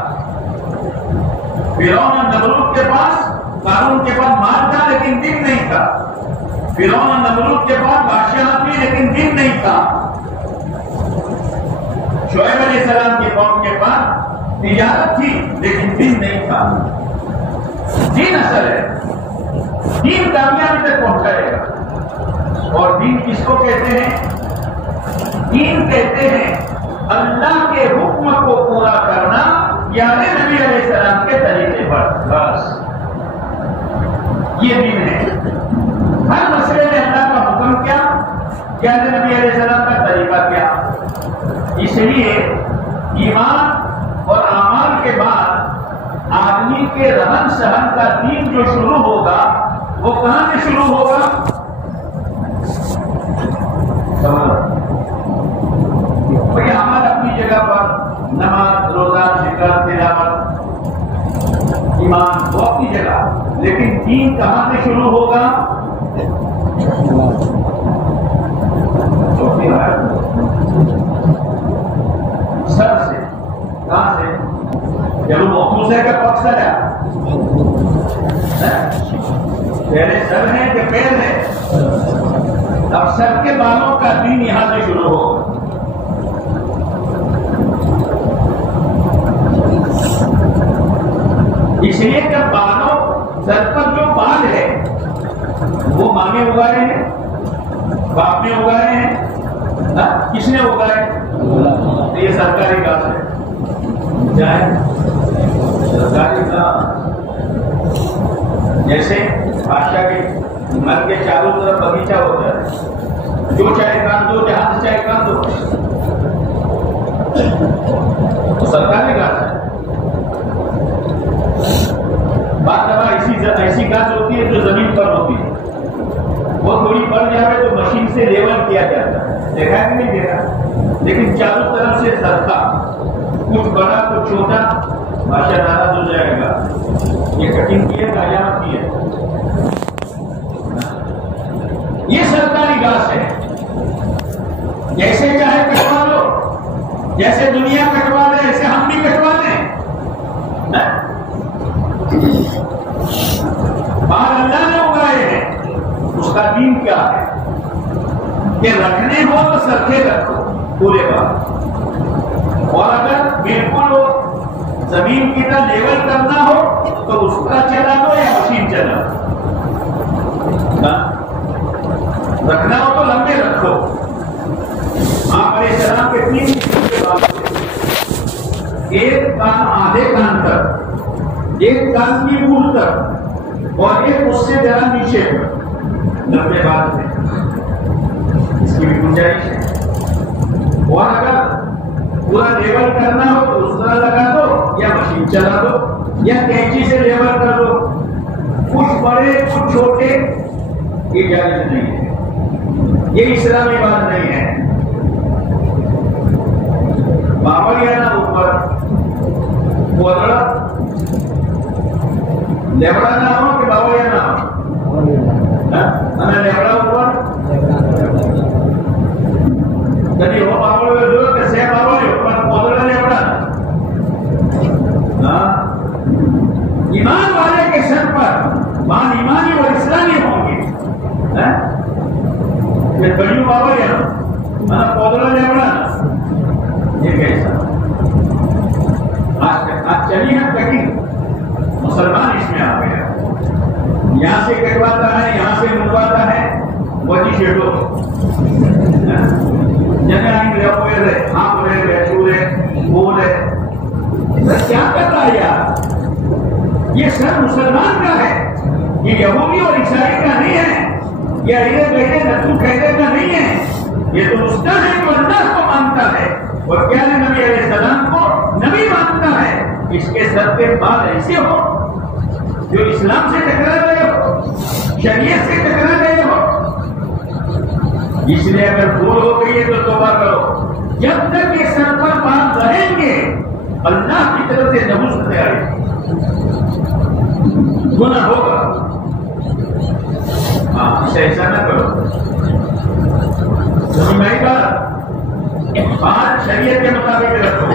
فرعون اور نمرود کے پاس قارون کے بعد مار تھا لیکن دن نہیں تھا۔ فرعون اور نمرود کے بعد بادشاہ تھی لیکن دن نہیں تھا۔ شعیب علیہ السلام کی قوم کے پاس تجارت تھی لیکن دن نہیں تھا۔ دین اصل ہے، دین کامیابی تک پہنچائے گا۔ اور دین کس کو کہتے ہیں؟ دین کہتے ہیں اللہ کے حکم کو پورا کرنا، یعنی نبی علیہ السلام کے طریقے پر، بس یہ دین ہے۔ ہر مسئلے میں اللہ کا حکم کیا، یعنی نبی علیہ السلام کا طریقہ کیا۔ اس لیے ایمان اور اعمال کے بعد آدمی کے رہن سہن کا دین جو شروع ہوگا وہ کہاں سے شروع ہوگا؟ بھائی عمل اپنی جگہ پر، نماز، روزہ، ذکر، تلاوت، ایمان وہ اپنی جگہ، لیکن دین کہاں سے شروع ہوگا؟ سر سے. کہاں سے؟ جب وہ موقوف ہے کہ پکسر ہے؟ پہلے سر ہے کہ پیر ہے؟ اب سر کے بالوں کا دین یہاں سے شروع ہوگا. اس لیے کہ بالوں، سر پر جو بال ہے وہ ماں نے اگائے ہیں، باپ نے اگائے ہیں، کس نے اگائے؟ یہ سرکاری گاس ہے. سرکاری گاس جیسے بادشاہ کے گھر کے چاروں طرف باغیچہ ہوتا ہے، جو چاہے کام دو، جہاں سے چاہے کام دو، تو سرکاری گاس ہے. بعض دفعہ ایسی گاس ہوتی ہے جو زمین پر ہوتی ہے، وہ تھوڑی بڑھ جائے تو مشین سے لیول کیا جاتا ہے. دیکھا کہ نہیں دیکھا؟ لیکن چاروں طرف سے سرکا، کچھ بڑا کچھ چھوٹا، بادشاہ ناراض ہو جائے گا. یہ کٹنگ کی ہے، قیامت کی ہے. یہ سرکاری گاس ہے. جیسے چاہے کٹوا لو، جیسے دنیا کٹوا لے ایسے ہم بھی کٹوا لیں. بال اللہ نے اگائے ہیں. اس کا دین کیا ہے کہ رکھنے ہو تو سرکے رکھو پورے بال، اور اگر بالکل زمین کی طرح لیول کرنا ہو تو اس کا چلا دو یا مشین چلا دو. رکھنا ہو تو لمبے رکھو. آپ علیہ السلام کے 3 بال تھے، ایک کان آدھے کان تک، ایک کان کی بول تک، اور ایک اس سے ذرا نیچے پر لمبے بال تھے. اس کی بھی گنجائش ہے. اور اگر پورا لیول کرنا ہو تو اس طرح لگا دو یا مشین چلا دو یا کینچی سے لیول کر دو. کچھ بڑے کچھ چھوٹے یہ جائز نہیں ہے. یہ اسلامی بات نہیں ہے. باوریانہ اوپر پودڑا لیبڑا نہ ہو کہ باوریانہ ہو؟ لیبڑا اوپر کبھی ہو باوڑ جو کہ سے باوڑ اوپر پودڑا لیبڑا. ایمان والے کے سر پر مان ایمانی اور اسلامی ہوں گے. یہ بڑی باوریانہ پودڑا لیبڑا یہ کیسا؟ آج چلی ہے کٹنگ، مسلمان اس میں آ گیا. یہاں سے کٹواتا ہے، یہاں سے منگواتا ہے. بچی شیٹو جگہ ہاں رہے بیٹھو رہے بول رہے کیا کر رہا ہے یار؟ یہ سر مسلمان کا ہے، یہ یہودی اور عیسائی کا نہیں ہے، یہ ایرے بیٹے نتو کہتے کا نہیں ہے. یہ تو اس کا ہے جو اللہ کو مانتا ہے اور پیارے نبی علیہ السلام کو نبی مانتا ہے. اس کے سر کے بال ایسے ہو جو اسلام سے ٹکرا گئے ہو، شریعت سے ٹکرا گئے ہو. اس لیے اگر بھول ہو گئی ہے تو توبہ کرو. جب تک یہ سر پر بال رہیں گے اللہ کی طرف سے نبوت تیار گناہ ہوگا. ہاں اسے ایسا نہ کرو. سمجھ میں آئی بات؟ بات شریعت کے مطابق رکھو.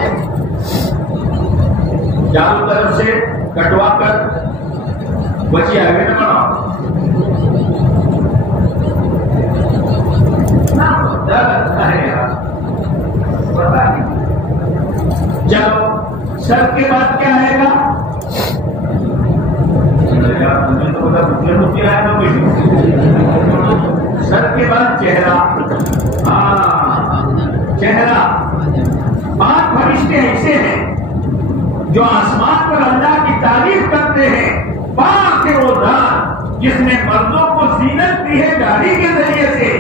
چاروں طرف سے کٹوا کر بچی آگے نہ بڑھاؤ. چلو سر کے بعد کیا آئے گا؟ سر کے بعد چہرہ. ہاں چہرہ. 5 فرشتے ایسے ہیں جو آسمان پر اللہ کی تعریف کرتے ہیں. پاک ہے وہ ذات جس نے مردوں کو زینت دی ہے داڑھی کے ذریعے سے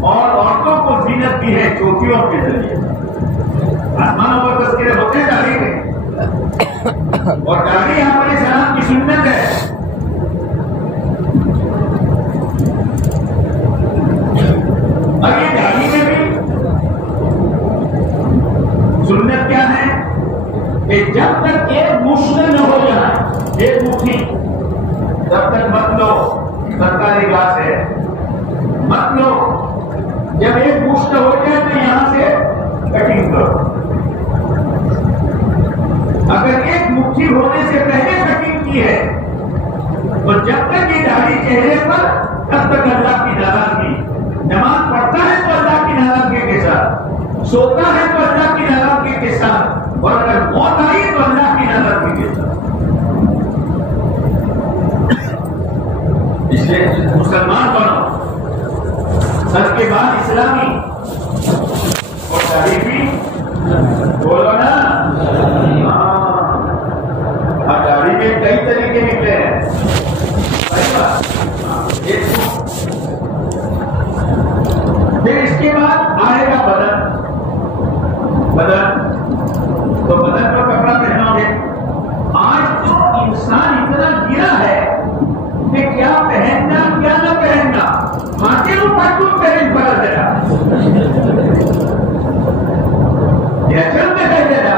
اور عورتوں کو زینت دی ہے چوٹیوں کے ذریعے سے. آسمانوں پر تذکرے ہوتے ہیں داڑھی کے، اور داڑھی ہمارے سلام کی سنت ہے. اور یہ داڑھی میں بھی سنت کیا ہے کہ جب تک ایک مشت نہ ہو جائے، ایک مٹھی، تب تک مت لو. سرکاری گھاس ہے، مت لو. جب ایک مشت ہو جائے تو یہاں سے کٹنگ کرو. اگر ایک مٹھی ہونے سے پہلے کٹنگ کی ہے تو جب تک یہ داڑھی چہرے پر، تب تک اللہ کی ناراضگی. نماز پڑھتا ہے تو اللہ کی ناراضگی کے ساتھ، سوتا ہے تو اللہ کی ناراضگی کے ساتھ، اور اگر موت آئی تو اللہ کی ناراضگی کے ساتھ. اس لیے مسلمان بنو، سر کے بعد اسلامی اور تاریخی بولو نا. داڑھی میں کئی طریقے نکلے ہیں. پھر اس کے بعد آئے گا بدن. بدن تو بدن پر کپڑا پہنو گے. آج تو انسان اتنا گرا ہے کہ کیا پہننا کیا نہ پہننا، ماتے اوپر کیوں پہن پڑا دیا نیچر میں ہے دیا.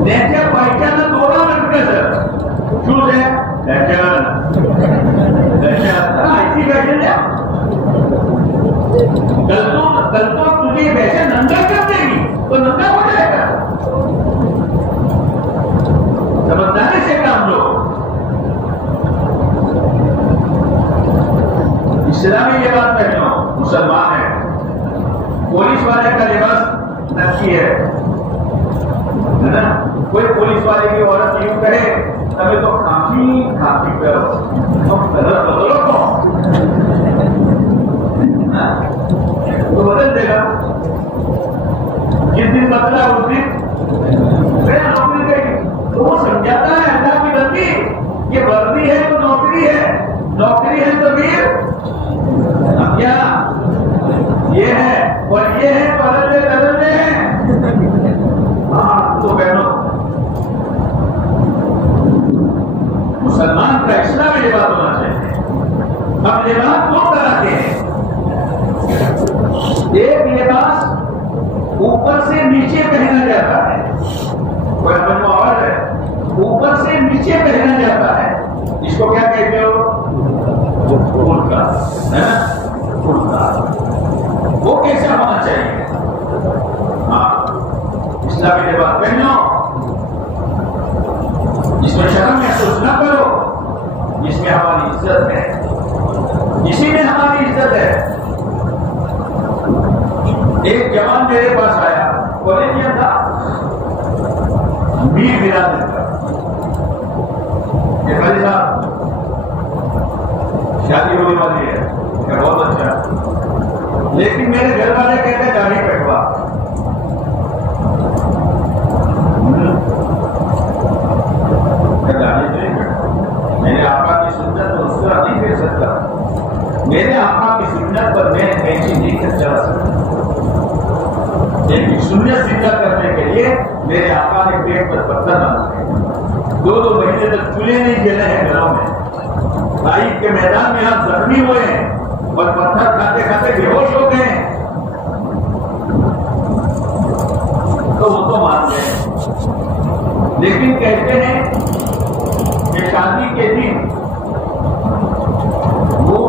نیچر پہچانا تھوڑا لگتا ہے سر. شوز ہے نیچر، ایسی بیٹھے دیا. کل تو تجھے ویسے ننگا کر دے گی تو ننگا ہو جائے گا. سمجھداری سے کام لو. اسلامی لباس پہنو، مسلمان ہے. پولیس والے کا لباس نقشی ہے نا. کوئی پولیس والے کی عورت یوں کہے تبھی تو کافی کرو تو کلر بدلو تو بدل دے گا. جس دن بدلا اس دن نوکری گئی تو وہ سمجھاتا ہے اللہ کی بندی یہ وردی ہے تو نوکری ہے، نوکری ہے تو پھر اب کیا یہ ہے اور یہ ہے بدلتے ہیں. ہاں تو بہنوں، مسلمان کا اسلامی لباس ہونا چاہیے. اب لباس دو طرح کے ہیں. ایک لباس اوپر سے نیچے پہنا جاتا ہے، کوئی اور ہے اوپر سے نیچے پہنا جاتا ہے. اس کو کیا کہتے ہو؟ کرتا ہے نا. وہ کیسا ہونا چاہیے؟ ہاں اسلامی لباس پہنو، اس میں شرم محسوس نہ کرو، اس میں ہماری عزت ہے، اسی میں ہماری عزت ہے. ایک جوان میرے پاس آیا، بولے کیا تھا میر برادر کا. یہ خالی صاحب شادی ہونے والی ہے کہ بہت اچھا، لیکن میرے گھر والے کہتے ہیں داڑھی کٹوا. میرے آقا کی سنت پر اس طرح نہیں کر سکتا. میرے آقا کی سنت پر میں کینچی نہیں چلا سکتا. لیکن سنت زندہ کرنے کے لیے میرے آقا نے پیٹ پر پتھر ڈالا. 2 مہینے تک چولہے نہیں جلے ہیں گھروں میں. طائف کے میدان میں آپ زخمی ہوئے ہیں اور پتھر کھاتے کھاتے بے ہوش ہو گئے ہیں. تو وہ تو مانتے ہیں، لیکن کہتے ہیں کہ شادی کے دن وہ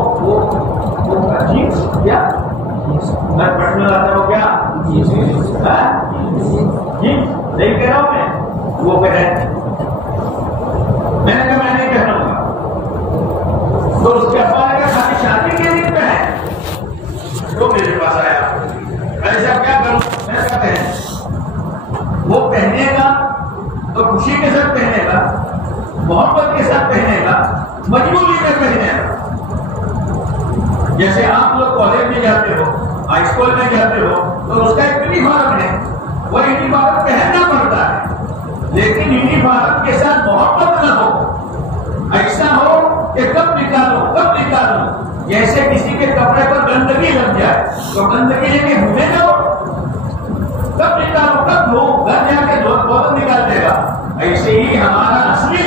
عجیب کیا میں پڑھنے لاتا ہوں کیا نہیں کہہ رہا ہوں میں. وہ کہے میں نے کہا میں نہیں کہہ رہا ہوں. تو اس کے ابا نے کہا شادی کے دن پہ ہے. تو میرے پاس آیا، ایسا کیا کروں؟ میں کہتے ہیں وہ پہنے گا تو خوشی کے ساتھ پہنے گا، محبت کے ساتھ پہنے گا، مجبوری میں پہنے گا. جیسے آپ لوگ کالج میں جاتے ہو، ہائی اسکول میں جاتے ہو تو اس کا ایک یونیفارم ہے، وہ یونیفارم پہننا پڑتا ہے، لیکن یونیفارم کے ساتھ محبت نہ ہو. ایسا ہو کہ کب نکالو. جیسے کسی کے کپڑے پر گندگی لگ جائے تو گندگی لے کے گھومے جاؤ، کب نکالو کب دھو، گھر جا کے دھو نکال دے گا. ایسے ہی ہمارا اصلی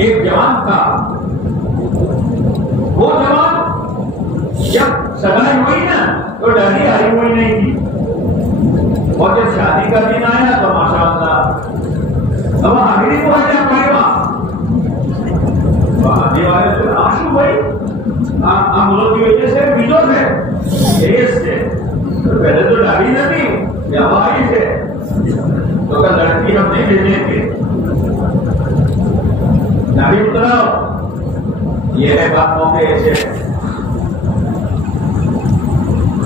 ایک جوان تھا، وہ جوان جب سگائی ہوئی نا تو ڈالی آئی ہوئی نہیں تھی، اور جب شادی کا دن آیا تو ماشاء اللہ اب آخری کو کیا پائے گا آنے والے تو آنسو بھائی ہم لوگ کی وجہ سے ویڈیو سے دیش سے پہلے تو ڈالی نہ تھی یا بھائی سے تو کہ لڑکی ہم نہیں بھیجیں گے، ڈالی اتراؤ، یہ ہے باتوں کے ایسے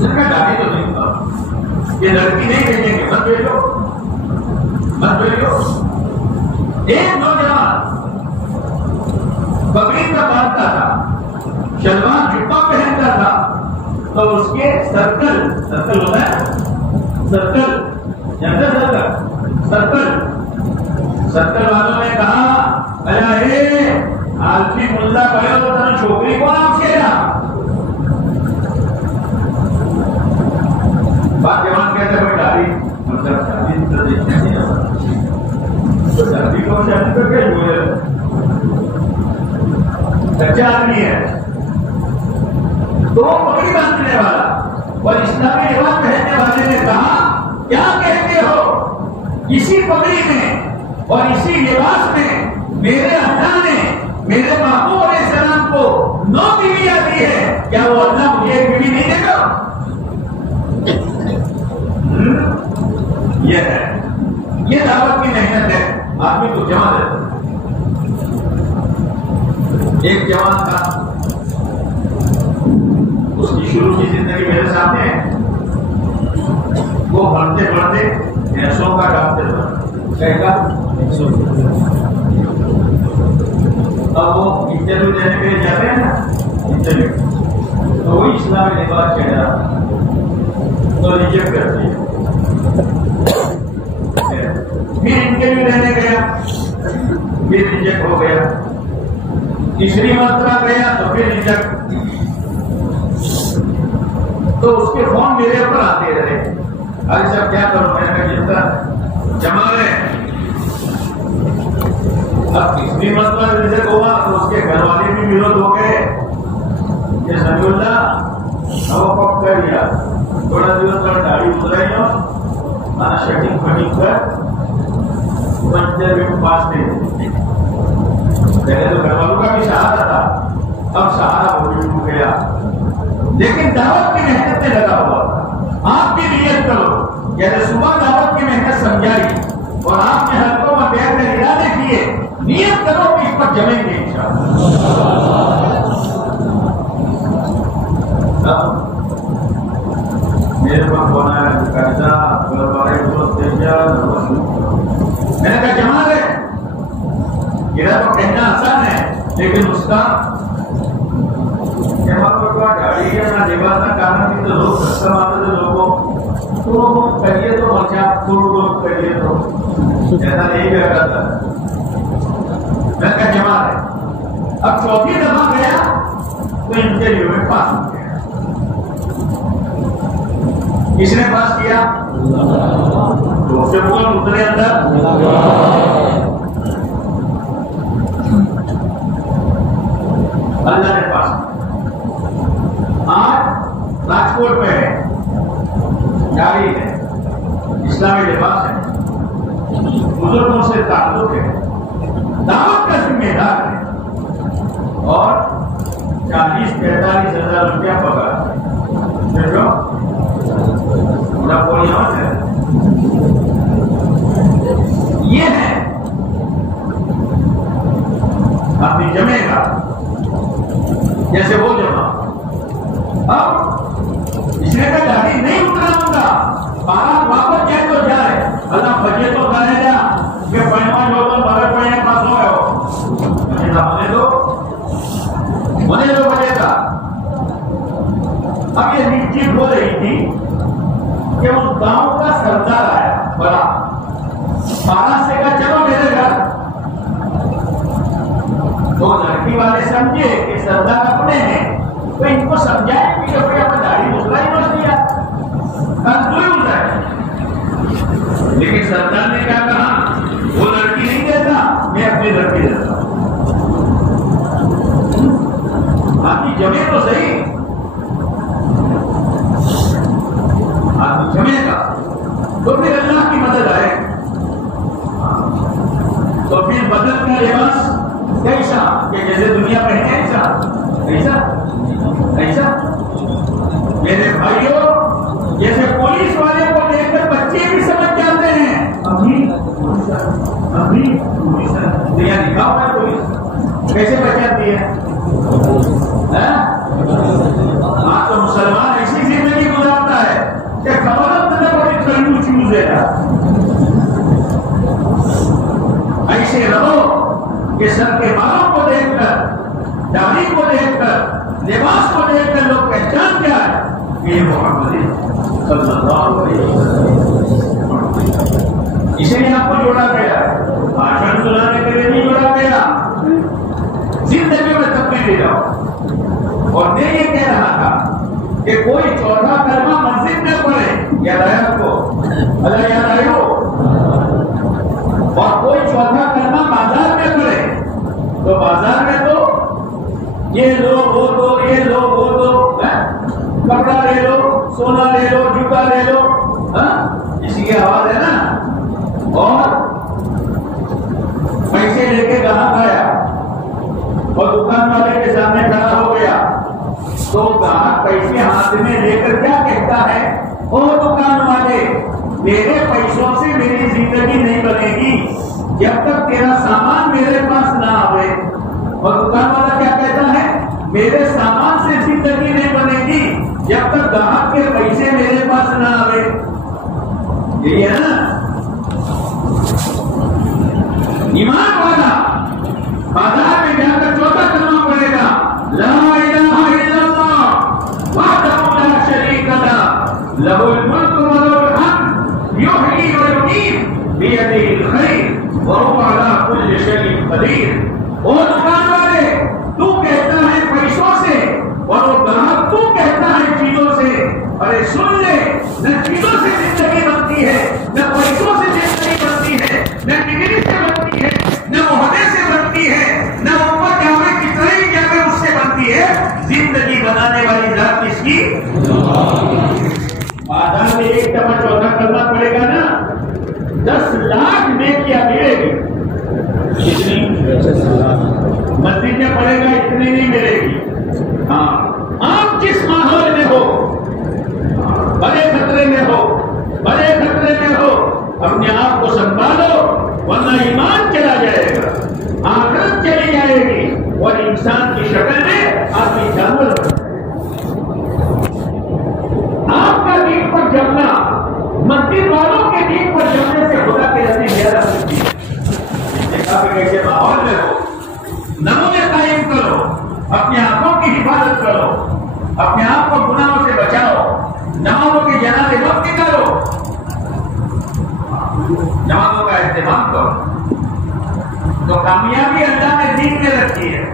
ڈالی تو نہیں تھا، یہ لڑکی نہیں بھیجیں گے، مت بھیجو مت بھیجو۔ ایک نوجوان بکری کا باندھتا تھا، شلوار جبا پہنتا تھا، تو اس کے سرکل ہوتا ہے، سرکل والوں نے کہا ارے آلفی ملا کرے تو تم چھوکری کو آپ کے بات جوان کہتے ہیں ڈالی مطلب شادی کو شادی کر کے ہوئے سچا آدمی ہے تو پکڑی باندھنے والا اور اسلامی لباس پہننے والے نے کہا کیا کہتے ہو، اسی پگڑی میں اور اسی لباس میں میرے اللہ نے میرے محبوب علیہ السلام کو 9 بیویاں دی ہے، کیا وہ اللہ مجھے ایک بیوی نہیں دے گا؟ یہ ہے، یہ دعوت کی محنت ہے، آدمی کو جوان ہے۔ ایک جوان تھا، اس کی شروع کی زندگی میرے سامنے ہے، وہ بڑھتے بڑھتے 100 کا ڈاکٹر بنا، اب وہ انٹرویو دینے کے لیے جاتے ہیں نا، انٹرویو تو وہ اسلامی لباس چہرہ تو ریجیکٹ کر دیا، پھر انٹرویو دینے گیا، پھر ریجیکٹ ہو گیا، تیسری مرتبہ گیا تو پھر ریجیکٹ، تو اس کے فون میرے اوپر آتے رہے، ارے صاحب کیا کروں، میں نے کہا جتنا جمع ہے، اب تیسری مرتبہ ریجیکٹ ہوا تو اس کے گھر والے بھی ویروت ہو گئے، یہ سمیع اللہ اب پک کر لیا، تھوڑا دیر تک داڑھی اترائی اور شٹنگ فٹنگ کر انٹرویو پاس نہیں، پہلے تو گھر والوں کا بھی سہارا تھا، اب سہارا وہ بھی ٹوٹ گیا، لیکن دعوت کی محنت میں لگا ہوا تھا۔ آپ بھی نیت کرو، یعنی صبح دعوت کی محنت سمجھائی اور آپ نے حلقوں میں بیٹھ کر ارادے کیے، نیت کرو کہ اس پر جمیں گے انشاءاللہ۔ میرے پاس ہونا ہے قرضہ میں نے کہا جمع ہے، یہ تو کہنا آسان ہے لیکن اس کا گاڑی ہے نہ لباس نہ کھانا بھی تو لوگ سستا مانتے تھے لوگوں تو کریے تو بچا تھوڑ کریے تو ایسا نہیں کرتا تھا، میں کہا جمع ہے۔ اب 4تھی دفعہ گیا تو انٹرویو میں پاس ہو گیا، کس نے پاس کیا؟ تو سے بول اترے اندر، اللہ نے پاس کیا۔ آج راجکوٹ میں ہے، جاری ہے، اسلامی لباس ہے، بزرگوں سے تعلق ہے، دعوت کا ذمہ دار ہے اور 40-45 ہزار روپیہ پگار نپولین ہے، یہ ہے اپنی جمے گا جیسے وہ جمع۔ اب اس نے کہا گاڑی نہیں اتراؤں گا، بارات واپس جائے تو جائے، اللہ بجے تو کرے گا کہ پہنواں جو تو بغیر پڑھنے پاس ہو گئے ہو، ہونے دو بجے کا۔ اب یہ نیچی ہو رہی تھی کہ اس گاؤں کا سردار آیا بڑا، 12 سے کہا چلو میرے گھر، تو لڑکی والے سمجھے کہ سردار اپنے ہیں تو ان کو سمجھائے کہ اپنے داڑھی دوسرا ہی نوچ دیا، کنفیوز ہے، لیکن سردار نے کیا کہا وہ لڑکی نہیں دیتا، میں اپنی لڑکی دیتا ہوں۔ آدمی جمے تو صحیح، آدمی جمے گا تو پھر اللہ کی مدد آئے. تو پھر مدد کا لباس کیسا کہ جیسے دنیا پہنے ایسا ایسا ایسا. میرے بھائیوں جیسے پولیس والے کو دیکھ کر بچے بھی سمجھ جاتے ہیں ابھی دنیا لکھا ہوا ہے پولیس کیسے بچاتی ہے. ہاں تو مسلمان ایسی زندگی گزارتا ہے کہ خبر بڑی کلو چوز دیتا. ایسے رہو کہ سر کے بالوں کو دیکھ کر، داڑھی کو دیکھ کر، لباس کو دیکھ کر لوگ پہچان کیا ہے کہ یہ محمد صلی اللہ علیہ وسلم. اسے لیے آپ کو جوڑا گیا، بھاشن سنانے کے لیے نہیں جوڑا گیا. زندگی میں تبدیلی جاؤ. اور میں یہ کہہ رہا تھا کہ کوئی چوتھا کلمہ مسجد میں پڑھے، یاد آیا آپ کو؟ اللہ یاد آئے ہو. اور کوئی چوتھا کلمہ بازار میں پڑھے تو بازار میں تو یہ لو وہ دو، یہ لو وہ دو، کپڑا لے لو، سونا لے لو، جوتا لے لو. اسی کی آواز ہے نا. اور پیسے لے کے گاہک آیا اور دکان والے کے سامنے کھڑا ہو گیا تو گاہک پیسے ہاتھ میں لے کر کیا کہتا ہے، او دکان والے میرے پیسوں سے میری زندگی نہیں بنے گی جب تک تیرا سامان میرے پاس نہ آئے. اور دکان والا کیا کہتا ہے، میرے سامان سے زندگی نہیں بنے گی جب تک گاہک کے پیسے میرے پاس نہ آئے. یہی ہے نا. ایمان والا بازار میں جا کر چوتھا کلمہ پڑے گا، لا الہ الا اللہ وحدہ لا شریک لہ لہ الملک وله الحمد یحیی ویمیت بیدہ الخیر وہو علی کل شیء قدیر. وہ دکان والے تو کہتا ہے پیسوں سے اور وہ گاہک تو کہتا ہے چیزوں سے. ارے سن لے، نہ چیزوں سے زندگی بنتی ہے، نہ پیسوں سے زندگی بنتی ہے، نہ ڈگری سے بنتی ہے، نہ عہدے سے بنتی ہے، نہ اوپر جاوے کتنے جاوے اس سے بنتی ہے. زندگی بنانے والی ذات کس کی؟ بازار میں ایک دفعہ چوتھا کرنا پڑے گا نا، 10 لاکھ نیکیاں ملے گی. کتنی؟ مسجد میں پڑے گا اتنی نہیں ملے گی. ہاں آپ جس ماحول میں ہو، بڑے خطرے میں ہو، بڑے خطرے میں ہو، اپنے آپ کو سنبھالو ورنہ ایمان چلا جائے گا، آخرت چلی جائے گی اور انسان کی شکل میں آدمی جانور بن جائے. آپ کا دین پر جمنا مسجد والوں کے دین پر جمنے سے خدا کے نزدیک زیادہ سکتی ہے. کیسے ماحول میں ہو، نمونے قائم کرو، اپنے آنکھوں کی حفاظت کرو، اپنے آپ کو گناہوں سے بچاؤ، نمازوں کے جنازے وقت نکالو، نمازوں کا اہتمام کرو. تو کامیابی اللہ نے دین میں رکھی ہے،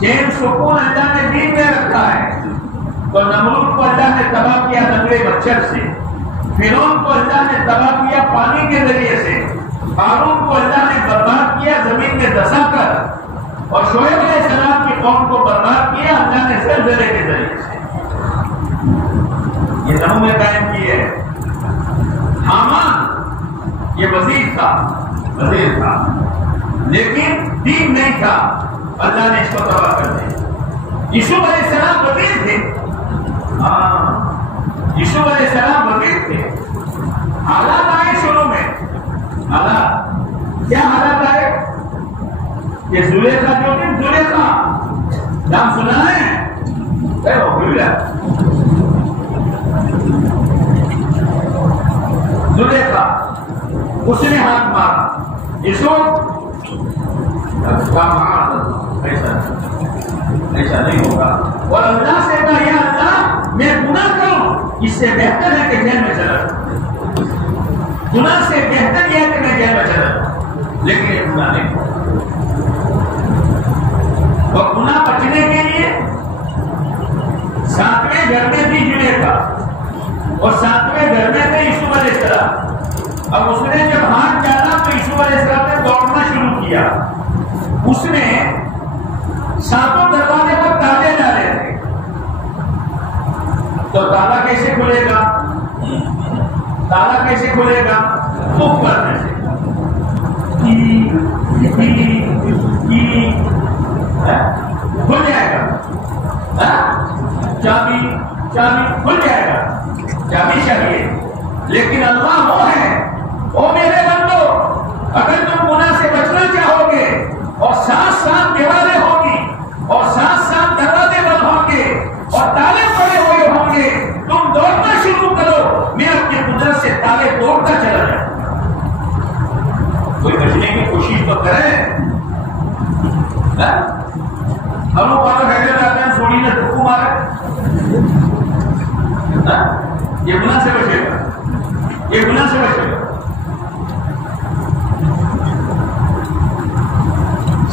چین سکون اللہ نے دین میں رکھا ہے. تو نمرود کو اللہ نے تباہ کیا ننگے مچھر سے، فرعون کو اللہ نے تباہ کیا پانی کے ذریعے سے، قارون کو اللہ نے برباد کیا زمین میں دسا کر، اور شعیب علیہ السلام کی قوم کو برباد کیا اللہ نے زلزلے کے ذریعے سے. یہ نمونے قائم کیے. حامان یہ وزیر تھا لیکن دین نہیں تھا، اللہ نے اس کو تباہ کر دیا. یوسف علیہ السلام وزیر تھے، یوسف علیہ السلام وزیر تھے. حالات آئے شروع میں، حالات کیا حالات آئے کہ زلیخا جو تھی، زلیخا نام سنا ہے؟ زلیخا اس نے ہاتھ مارا، یوسف ایسا نہیں ہوگا. اور اللہ سے کہا یا اللہ میں گناہ کروں، اس سے بہتر ہے کہ جیل میں چلا جاؤں. گناہ سے بہتر یہ ہے کہ میں جیل میں چلا جاؤں، لیکن یہ گناہ نہیں. اور گناہ بچنے کے لیے 7ویں گھر میں بھی زلیخا اور 7ویں گھر میں تھے یوسف علیہ السلام. اب اس نے جب ہاتھ ڈالا تو یوسف علیہ السلام نے دوڑنا شروع کیا. اس نے 7 دروازے پر تالے ڈالے تو تالا کیسے کھلے گا؟ تالا کیسے کھلے گا؟ تم کرنے سے کھل جائے گا. چابی کھل جائے گا. چابی چاہیے. لیکن اللہ وہ ہے، وہ میرے بندو، اگر تم گناہ سے بچنا چاہو گے اور ساتھ ساتھ دیواریں ہوگی اور ساتھ ساتھ دروازے بند ہوں گے اور تالے پڑے ہوئے ہوں گے، تم دوڑنا شروع کرو، میں اپنی قدرت سے تالے توڑتا چلا جاؤں. کوئی بچنے کی کوشش تو کرے. ہم لوگ حیدر آتے ہیں سوڑی نے ٹھکو مارا، یہ گناہ سے بچے گا، یہ گناہ سے بچے گا.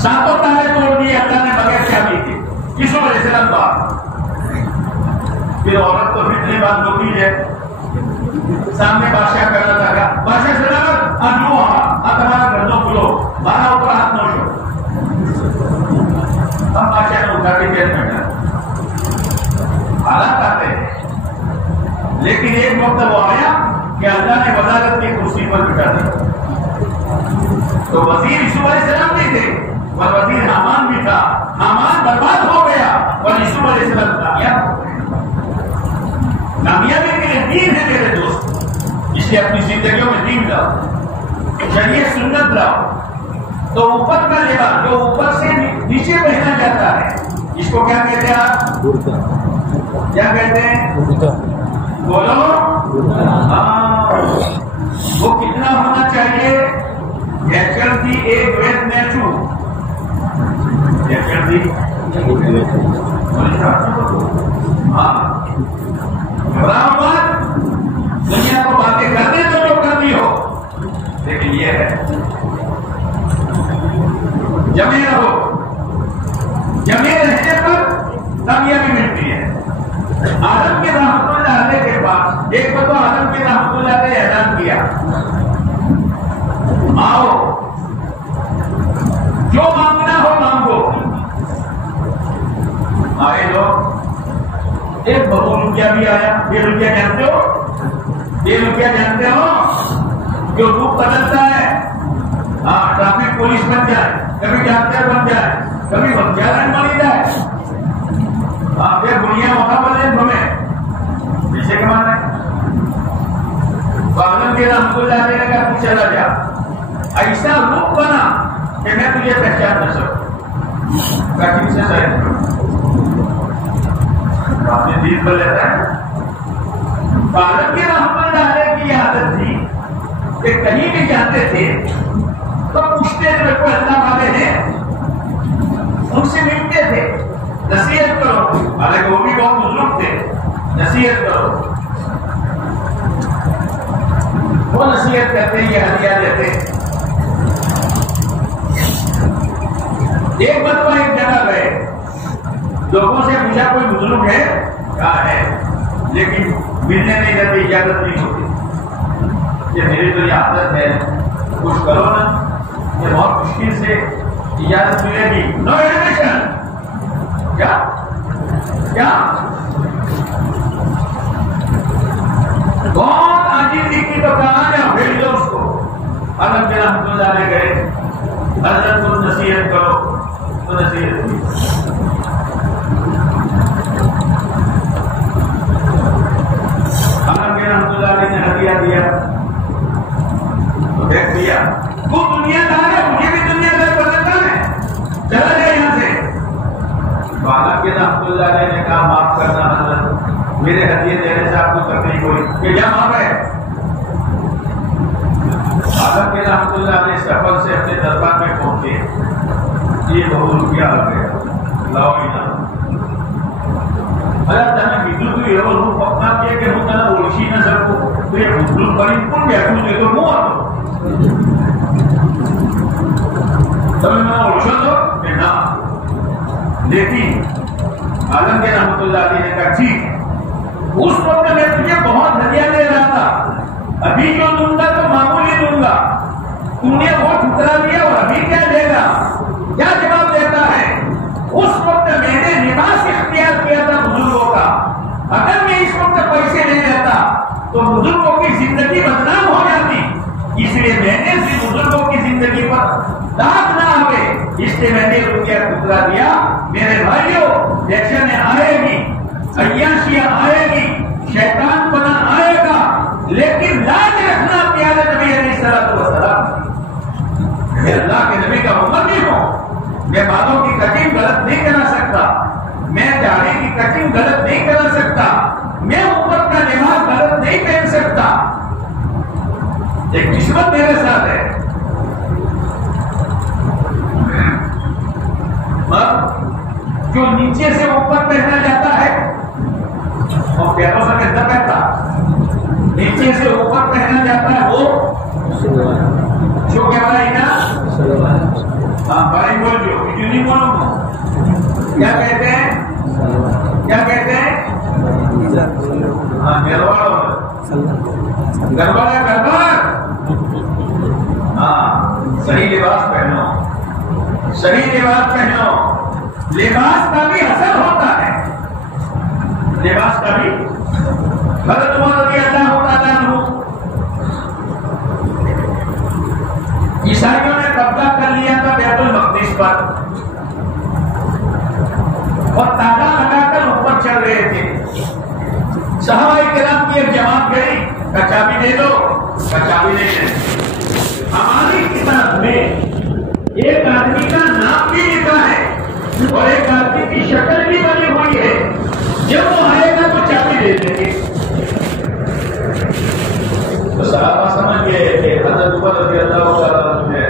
ساتوں تالے توڑ دیے اللہ نے بغیر چابی کے. کسوں علیہ السلام بات. پھر عورت تو فتنے بات ہوتی ہے. سامنے بادشاہ کرنا لگا، بادشاہ سے لگا جو تمہارا گردوں کھلو، بارہ اوپر ہاتھ نوشو. ہم بادشاہ نے اٹھا کے جیل میں ڈالا. حالات آتے ہیں، لیکن ایک وقت وہ آیا کہ اللہ نے وزارت کی کرسی پر بٹھا دیا. تو وزیر یوسف علیہ السلام نہیں تھے، اور وزیر حامان بھی تھا. حامان برباد ہو گیا اور یوسف علیہ السلام کامیاب ہو گئے. کامیابی کے لیے دین ہے میرے دوست، اس لیے اپنی زندگیوں میں دین لاؤ، شریعت سنت لاؤ. تو اوپر کا لباس جو اوپر سے نیچے پہنا جاتا ہے، اس کو کیا کہتے ہیں آپ؟ کیا کہتے ہیں؟ بولو. وہ کتنا ہونا چاہیے؟ چلتی ایک ویت نیچو چلتی. ہاں دنیا کو باتیں کرنے تو جو کرنی ہو، لیکن یہ ہے جمے رہو. جمے رہنے پر کامیابی ملتی ہے. آدم کے رحمت اللہ علیہ کے پاس ایک بار آدم کے رحمت اللہ علیہ اعلان کیا، آؤ جو مانگنا ہو مانگو. آئے لوگ. ایک بہت روپیہ بھی آیا. 1 روپیہ جانتے ہو؟ 1 روپیہ جانتے ہو؟ جو روپ بدلتا ہے. ہاں ٹریفک پولیس بن جائے، کبھی ڈاکٹر بن جائے، کبھی بنجارن بن جائے. ہاں پھر دنیا وہاں بنے ہمیں پیچھے کمانا ہے. عالم کے رحمت اللہ علیہ کا تو چلا جا، ایسا روپ بنا کہ میں تجھے پہچان نہ سکوں. کٹھن سے صحیح اپنے دل پر لیتا ہے. عالم کے رحمت اللہ علیہ کی عادت تھی کہ کہیں بھی جاتے تھے تو پوچھتے تھے کوئی اللہ والے ہیں، ان سے ملتے تھے، نصیحت کرو. حالانکہ وہ بھی بہت بزرگ تھے. نصیحت کرو. وہ نصیحت کرتے یہ ہدیہ دیتے. ایک مرتبہ ایک جگہ گئے، لوگوں سے پوچھا کوئی بزرگ ہے؟ کہا ہے، لیکن ملنے نہیں دیتے، اجازت نہیں ہوتی. یہ میری تو یہ عادت ہے، کچھ کرو نا. یہ بہت مشکل سے اجازت ملے گی. نو ایڈمیشن. کیا بہت عجیب دکھی تو کہا جا بھیج دو اس کو. عالم کے رحمت اللہ علیہ گئے، حضرت تم نصیحت کرو تو نصیحت کی. عالم کے رحمت اللہ علیہ نے ہدیہ دیا تو دیکھ دیا. وہ دنیا دار ہے، مجھے بھی دنیا دار بدلتا ہے، چلا جائے یہاں سے. عالم کے رحمت اللہ علیہ نے کہا معاف کرنا حضرت، میرے ہدیے دینے سے آپ کو تکلیف ہوئی کہ جا معاف ہے. عالم کے رحمت اللہ علیہ سفر سے اپنے دربار میں پہنچے. یہ بہت روپیہ آ گیا. لاؤ اللہ تعالیٰ بیدل تو یہ روپ اپنا کیا کہ ہوں تعالیٰ اوشی نہ سکو تو یہ بدل بڑی کن گیا کچھ دے تو منہ آتو تمہیں میں اوشن دو کہ نا. لیکن عالم کے رحمت اللہ علیہ نے کہا ٹھیک، اس وقت میں تجھے بہت ہدیہ دے رہا تھا، ابھی جو دوں گا تو معمولی دوں گا. تم نے وہ ٹھکرا دیا اور ابھی کیا دے گا؟ کیا جواب دیتا ہے؟ اس وقت میں نے لباس اختیار کیا تھا بزرگوں کا. اگر میں اس وقت زندگی پر داغ نہ آئے، اس لیے میں نے روپیہ ٹکرا دیا۔ میرے بھائیوں، ٹینشن آئے گی، عیاشیاں آئے گی، شیطان پنا آئے گا، لیکن لاج رکھنا پیارے نبی علیہ الصلوۃ والسلام، میں اللہ کے نبی کا امتی ہوں، میں بالوں کی کٹنگ غلط نہیں کرا سکتا، میں داڑھی کی کٹنگ غلط نہیں کرا سکتا، میں اوپر کا لباس غلط نہیں پہن سکتا، ایک قسمت میرے ساتھ ہے۔ جو نیچے سے اوپر پہنا جاتا ہے اور پیروں سے کتنا پہنتا، نیچے سے اوپر پہنا جاتا ہے وہ جو کیا بڑا ہے نا، ہاں بھائی بول جو کیوں نہیں بولوں، کیا کہتے ہیں، کیا کہتے ہیں، ہاں گھرواڑ گھرواڑا گھرواڑ، ہاں صحیح لباس پہنو، صحیح لباس پہنو، لباس کا بھی اثر ہوتا ہے، لباس کا بھی۔ حضرت عمر رضی اللہ تعالیٰ عنہ، عیسائیوں نے قبضہ کر لیا تھا بیت المقدس پر اور تالا لگا کر اوپر چل رہے تھے، صحابہ کرام کی ایک جماعت گئی، چابی دے دو، چابی دے دیں۔ ہماری کتاب میں ایک آدمی کا نام بھی لکھا ہے اور ایک آدمی کی شکل بھی بنی ہوئی ہے، جب وہ آئے گا تو چابی دے دیں گے۔ تو صحابہ سمجھ گئے کہ حضرت عمر رضی اللہ تعالیٰ عنہ ہے،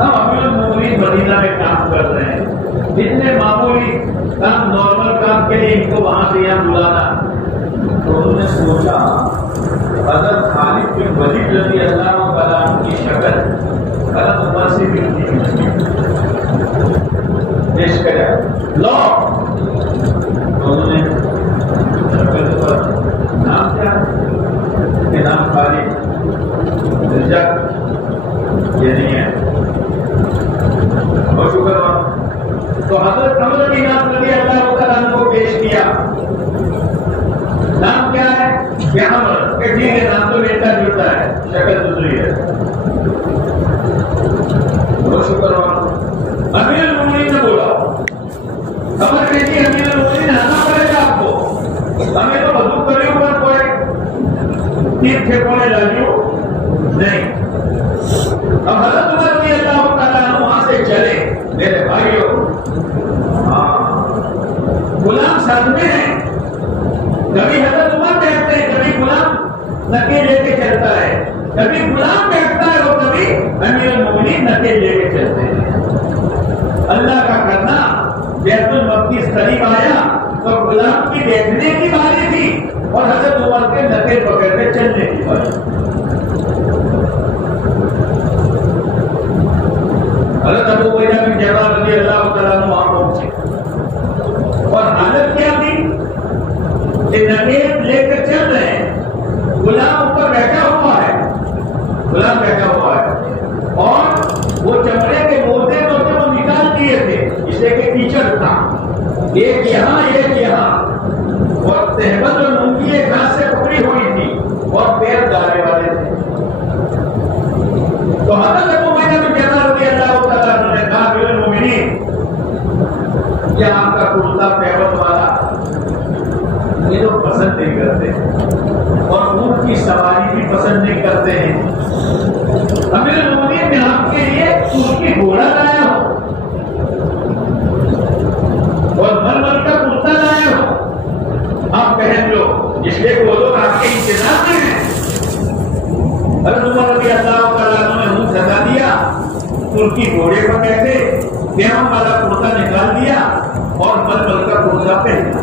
ہم امیر المومنین مدینہ میں کام کر رہے ہیں، اتنے معمولی کام، نارمل کام کے لیے ان کو وہاں سے یہاں بلانا۔ تو انہوں نے سوچا حضرت خالد بن ولید رضی اللہ تعالیٰ عنہ کی شکل حضرت عمر سے ملتی پیش کرا، لو تو انہوں نے شکل پر نام کیا کہ نام خالد رجب یہ نہیں ہے، بہت شکر ہوں۔ تو حضرت عمر بن عاص رضی اللہ تعالیٰ عنہ کو پیش کیا، نام کیا ہے کہ عمر، کہ ٹھیک ہے نام تو ملتا جلتا ہے، شکل دوسری ہے، بہت شکر ہوں۔ امیر المومنین نے بولا، خبر کہتی امیر المومنین آنا پڑے گا آپ کو، ہمیں تو بزرگ کری اوپر کوئی تیر پھینکونے لگیو نہیں۔ اب حضرت عمر رضی اللہ تعالیٰ عنہ وہاں سے چلے، میرے بھائیوں، غلام ساتھ میں ہیں، کبھی حضرت عمر بیٹھتے ہیں، کبھی غلام نکے لے کے چلتا ہے، کبھی غلام بیٹھتا ہے اور کبھی امیر المومنین نکے لے کے چلتے ہیں۔ اللہ کا کرنا بیت المقدس قریب آیا تو غلام کی بیٹھنے کی باری تھی اور حضرت عمر کے نکے پکڑ کے چلنے کی باری۔ حضرت ابو عبیدہ بن جراح رضی اللہ تعالیٰ عنہ وہاں پہنچے اور حالت کیا تھی کہ نکیب لے کر چل رہے ہیں، غلام اوپر بیٹھا ہوا ہے، غلام بیٹھا ہوا ہے اور وہ چمڑے کے موزے تو وہ نکال دیے تھے، اس لیے کہ کیچڑ تھا، ایک یہاں ایک یہاں، اور تہبند اور مونگی ایک ہاتھ سے پکڑی ہوئی تھی اور پیر ڈالے والے تھے۔ تو حضرت ابو عبیدہ بن جراح رضی اللہ تعالیٰ عنہ نے کہا امیر المومنین، یہ آپ کا کرتا پیوت والا یہ تو پسند نہیں کرتے اور اونٹ کی سواری بھی پسند نہیں کرتے ہیں، امیر المومنین میں آپ کے لیے ترکی گھوڑا لایا ہو اور ململ کا کرتا لایا ہو، آپ پہن لو، اس لیے وہ لوگ آپ کے انتظار میں ہیں۔ حضرت عمر رضی اللہ تعالیٰ عنہ نے منہ سجا دیا، ترکی گھوڑے پر بیٹھے، پیام والا کرتا نکال دیا اور ململ کا کرتا پہنا۔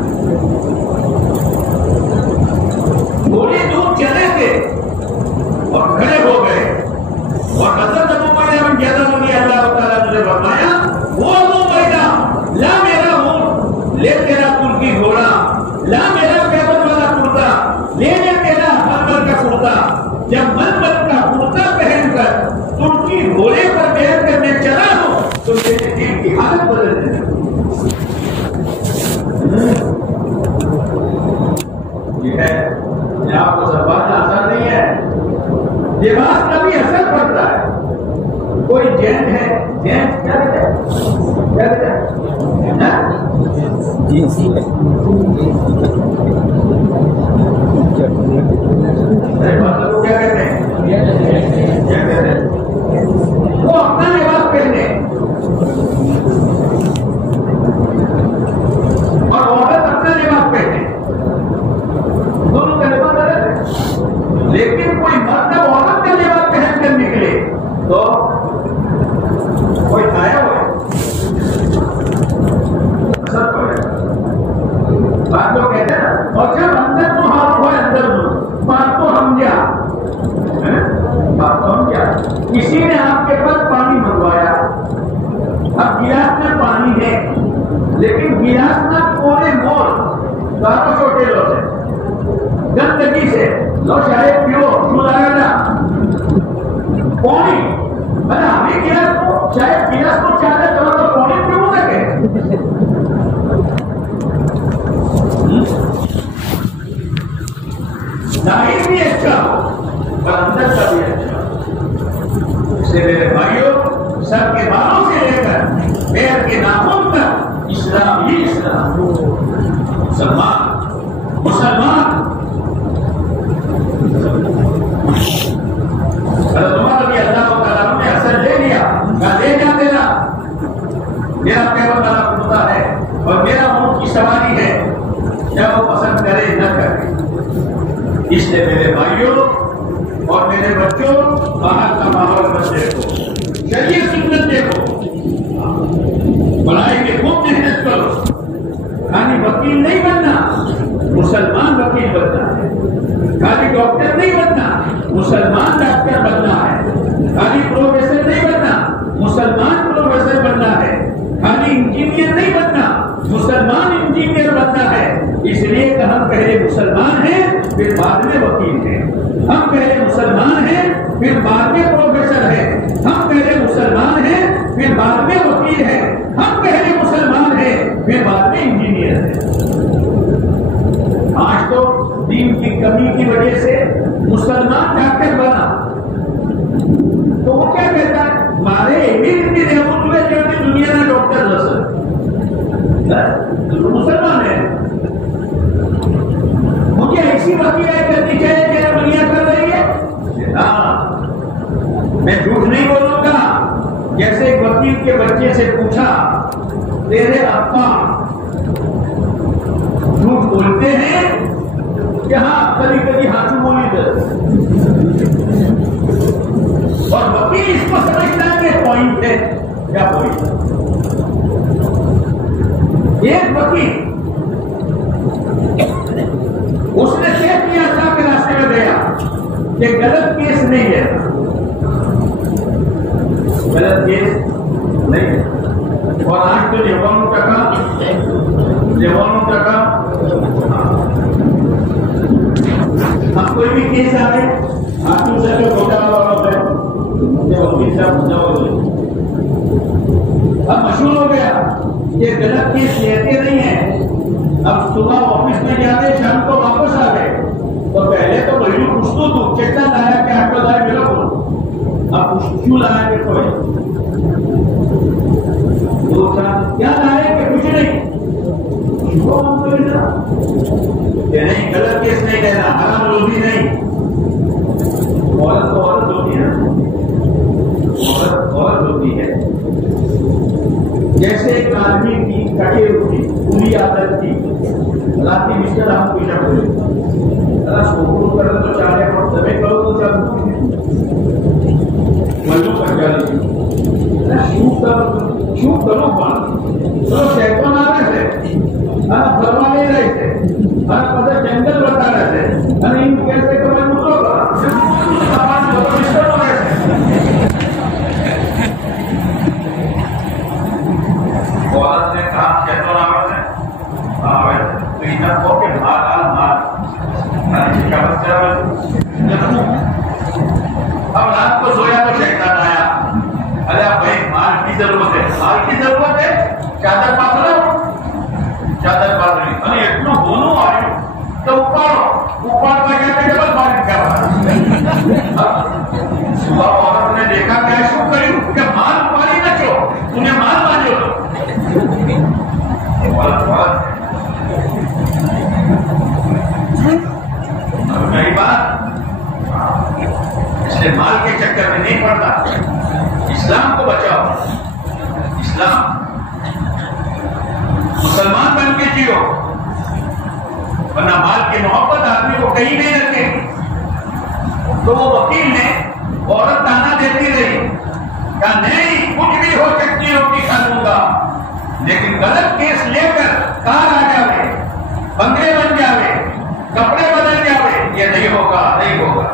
تھوڑی دور چلے گے اور کھڑے ہو گئے اور حضرت ابو عبیدہ بن جراح رضی اللہ تعالیٰ عنہ نے فرمایا، وہ ابو عبیدہ، لا میرا اونٹ، لے تیرا ترکی گھوڑا، لا میرا پیبند والا کرتا، لے تیرا ململ کا کرتا۔ جب ململ کا کرتا پہن کر ترکی گھوڑے پر بیٹھ کر میں چلا ہوں تو میرے دل کی حالت بدل جائے۔ یہ ہے یہ آپ کو سمجھنا آسان نہیں ہے، لباس کا بھی اثر پڑتا ہے، کیا کہتے ہیں؟ وہ اپنا لباس پہنے اور عورت اپنا لباس پہنے، دونوں کا لباس الگ ہے، لیکن کوئی مرد عورت کا لباس پہن کر نکلے تو کوئی کھایا ہوا ہے اثر پڑے گا۔ بات لوگ کہتے ہیں اور جب اندر تو ہاتھ ہوا اندر بات تو ہم کیا کسی نے آپ کے پاس پانی منگوایا، اب گلاس میں پانی ہے لیکن گلاس میں پورے مول داروں چھوٹے لو سے گندگی سے لو شاید پیو چھو لگا نا پانی ہمیں گلاس کو شاید گلاس کو چاہتے چلو تو پانی پیو لگے ظاہر بھی اچھا ہو اور اندر کا بھی اچھا ہو۔ اس سے میرے بھائیوں سر کے بالوں سے لے کر پیر کے ناخن تک اسلام ہی اسلام، مسلمان حضرت عمر رضی اللہ تعالیٰ عنہ نے اثر لے لیا، کہا لے جا دینا، میرا پیروں والا کتا ہے اور میرا اونٹ کی سواری ہے، جب وہ پسند کرے نہ کرے۔ اس لیے میرے بھائیوں اور میرے بچوں باہر کا ماحول مت دیکھو، شریعت سنت دیکھو، پڑھائی میں خوب محنت کرو، خالی وکیل نہیں بننا، مسلمان وکیل بننا ہے، خالی ڈاکٹر نہیں بننا، مسلمان ڈاکٹر بننا ہے، خالی پروفیسر نہیں بننا، مسلمان پروفیسر بننا ہے، خالی انجینئر نہیں بننا، مسلمان انجینئر بننا ہے۔ اس لیے کہ ہم پہلے مسلمان ہیں پھر بعد میں وکیل ہیں، ہم پہلے مسلمان ہیں پھر بعد میں پروفیسر ہیں، ہم پہلے مسلمان ہیں پھر بعد میں وکیل ہیں، ہم پہلے مسلمان ہیں پھر بعد میں انجینئر ہیں۔ آج تو دین کی کمی کی وجہ سے مسلمان ڈاکٹر بنا تو وہ کیا کہتا ہے مارے دنیا میں ڈاکٹر مسلمان ہے، مجھے ایسی وکیل کرنی چاہیے کہ دنیا کر رہی ہے۔ میں جھوٹ نہیں بولوں گا، جیسے ایک وکیل کے بچے سے پوچھا تیرے ابا جھوٹ بولتے ہیں کہ ہاں کبھی کبھی ہاتھوں بولی دے، اور وکیل اس کو سمجھتا ہے کہ پوائنٹ ہے، کیا پوائنٹ؟ ایک وکیل اس نے طے کیا تھا کہ راستے میں گیا کہ غلط کیس نہیں ہے، غلط کیس نہیں ہے، اور آج تو جوانوں ٹکا ہم کوئی بھی کیس آ گئے ہاتھوں سے جو گھوٹالا والا ہے وکیل صاحب اب مشہور ہو گیا یہ غلط کیس لیتے نہیں ہیں، اب صبح آفس میں جاتے شام کو واپس آ گئے تو پہلے تو بڑی خوشبو تو چیتا لایا کہ آپ کو لایا میرا بولو آپ کیوں لایا کہ کوئی کیا لایا کہ کچھ نہیں نہیں غلط کیس نہیں لینا، حرام روزی نہیں، عورت تو عورت ہوتی ہے، عورت ہوتی ہے، جیسے ایک آدمی کی کٹے ہوئی پوری عادت تھی رات کی مسٹر ہم پوچھا کرے ذرا شروع کرو تو چاہے دبے کرو تو چل ملو پر چل شو کرو بات چلو شیطان آ رہے تھے فرما لے رہے تھے پتہ جنگل بتا رہے تھے ان کیسے کہ میں مطلب عورت نے کہا شیطان آ رہے تھے ہو کے اب رات کو سویا تو شیطان آیا، ارے بھائی مال کی ضرورت ہے، مال کی ضرورت ہے، چادر پاتر مسلمان بن کے جیو، ورنہ مال کی محبت آدمی کو کہیں نہیں رکھے گی۔ تو وہ وکیل نے عورت تانا دیتی رہی، کہا نہیں کچھ بھی ہو چٹنی روٹی کھا لوں گا، لیکن غلط کیس لے کر کار آ جاوے، بنگلے بن جاوے، کپڑے بدل جاوے، یہ نہیں ہوگا، نہیں ہوگا۔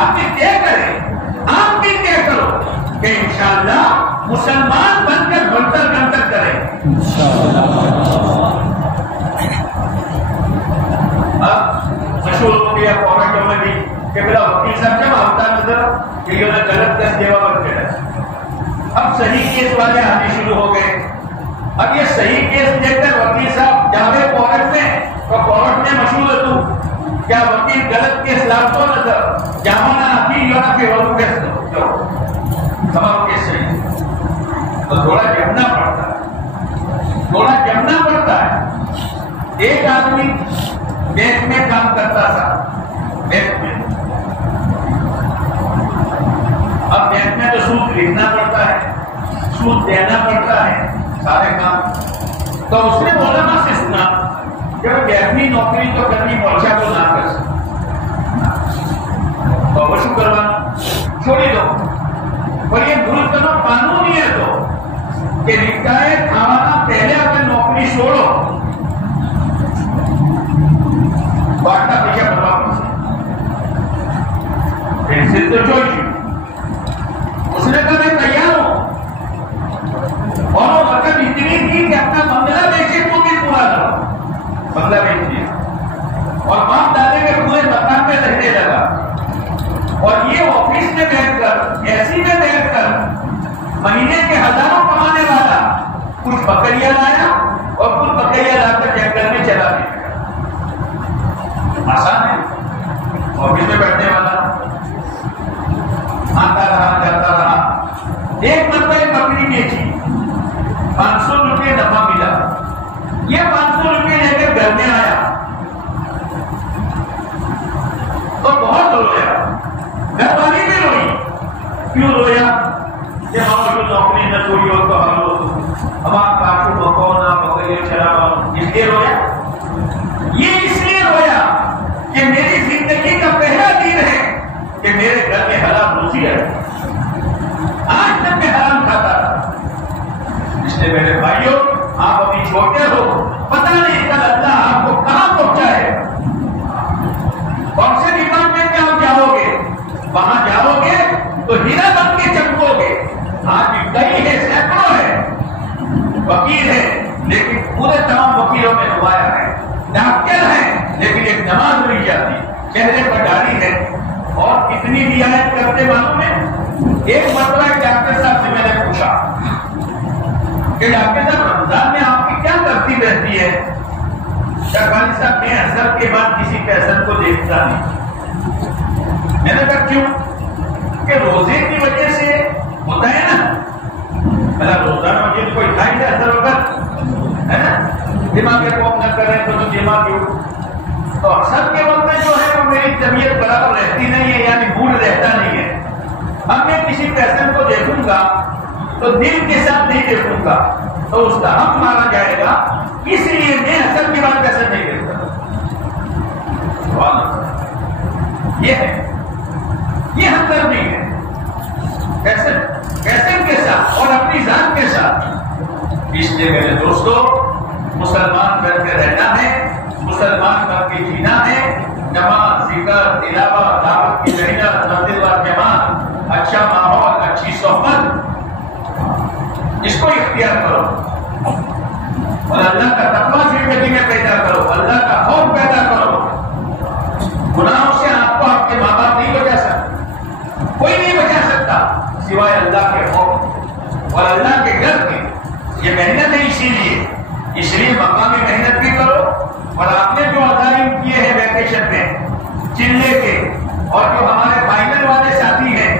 آدمی طے کرے، آپ بھی طے کرو کہ انشاءاللہ مسلمان بن کر بنتر بنتر کرے۔ اب مشہور ہو گیا کامنٹوں میں بھی کہ میرا وکیل صاحب جب آتا نظر کہ یہ غلط کیس دیوا بن کے رہے۔ اب صحیح کیس والے آنے شروع ہو گئے۔ اب یہ صحیح کیس دے کر وکیل صاحب جاوے کورٹ میں، تو کورٹ میں مشہور ہے تو کیا وکیل غلط کیس لاتا نظر جامانہ اپیل یا پھر اور کیس دو تمام کیس صحیح، تو تھوڑا جمنا پڑتا ہے، تھوڑا جمنا پڑتا ہے۔ ایک آدمی بینک میں کام کرتا تھا، بینک میں، اب بینک میں تو سود لکھنا پڑتا ہے، سود دینا پڑتا ہے، سارے کام۔ تو اس نے مولانا سے سنا کہ بیٹھنی نوکری تو کرنی مورچہ کو نہ کر سکتا، تو وشو کروانا چھوڑی دو، اور یہ ملک کا قانون ہی ہے تو کہ ریٹائر کھانا پہلے اپنے نوکری چھوڑو، باٹا پیچھا برباد سے تو چھوڑی۔ اس نے کہا میں تیار ہوں، اور وہ رقم اتنی تھی کہ اپنا بنگلہ بیچے تو بھی پورا کرو، بنگلہ بیچ دیا اور باپ دادے کے پورے مکان میں رہنے لگا۔ اور یہ آفس میں بیٹھ کر، ایسی میں بیٹھ کر مہینے کے ہزاروں کمانے والا کچھ بکریاں لایا اور کچھ بکریاں لا کر جنگل میں چلا دیا۔ آسان ہے، آفس میں بیٹھنے والا آتا رہا جاتا رہا۔ ایک مرتبہ ایک بکری بیچی، 500 روپے نفع ملا۔ یہ 500 روپے لے کر گھر میں آیا تو بہت رویا، گھر والی بھی روئی۔ کیوں رویا؟ کہ ہم جو نوکری نہ چھوڑی ہو تو ہم لوگ ہمارا کاشو بکونا بکریے چراوا، اس لیے رویا۔ یہ اس لیے رویا کہ میری زندگی کا پہلا دن ہے کہ میرے گھر میں حلال روزی ہے، آج تک میں حرام کھاتا تھا۔ اس لیے میرے بھائیوں، آپ ابھی چھوٹے ہو، پتہ نہیں کل اللہ آپ کو کہاں پہنچائے، کون سے ڈپارٹمنٹ میں آپ جاؤ گے، وہاں جاؤ گے تو ہیرا بن کے چمکو گے۔ آج بھی کئی ہے، سینکڑوں ہے، وکیل ہے لیکن پورے تمام وکیلوں میں نمایاں ہے، ڈاکٹر ہے لیکن ایک نماز نہیں جاتی، چہرے پر داڑھی ہے، اور کتنی رعایت کرتے معلوم ہے؟ ایک مرتبہ ایک ڈاکٹر صاحب سے میں نے پوچھا کہ ڈاکٹر صاحب رمضان میں آپ کی کیا ترتیب رہتی ہے؟ شاہبانی صاحب میں اثر کے بعد کسی کے اثر کو دیکھتا نہیں۔ میں نے کہا کیوں؟ کہ روزے کی وجہ سے ہوتا ہے نا، میرا روزانہ مجھے کوئی کھائی جائے اثر وقت ہے نا، دماغ کے کام نہ کریں تو دماغ کیوں؟ تو اکثر کے وقت میں جو ہے وہ میری طبیعت برابر رہتی نہیں ہے، یعنی موڈ رہتا نہیں ہے۔ اب میں کسی پیشنٹ کو دیکھوں گا تو دل کے ساتھ نہیں دیکھوں گا تو اس کا حق مارا جائے گا، اس لیے میں اثر کے بعد پیسہ نہیں دیکھتا۔ یہ ہے، یہ ہمدردی ہے پیشنٹ کے ساتھ اور اپنی ذات کے ساتھ۔ اس لیے میرے دوستو، مسلمان بن کے رہنا ہے، مسلمان بن کے جینا ہے، نماز، ذکر، تلاوت، دعوت کی محنت، مسجد و جماعت، اچھا ماحول، اچھی صحبت، اس کو اختیار کرو اور اللہ کا تقویٰ زندگی میں پیدا کرو، اللہ کا خوف پیدا کرو۔ گناہوں سے آپ کو آپ کے ماں باپ نہیں بچا سکتا، کوئی نہیں بچا سکتا سوائے اللہ کے خوف اور اللہ کے ڈر کے۔ یہ محنت ہے، اس لیے مقامی محنت بھی کرو، اور آپ نے جو عزائم کیے ہیں ویکیشن میں چلے کے، اور جو ہمارے فائنل والے ساتھی ہیں،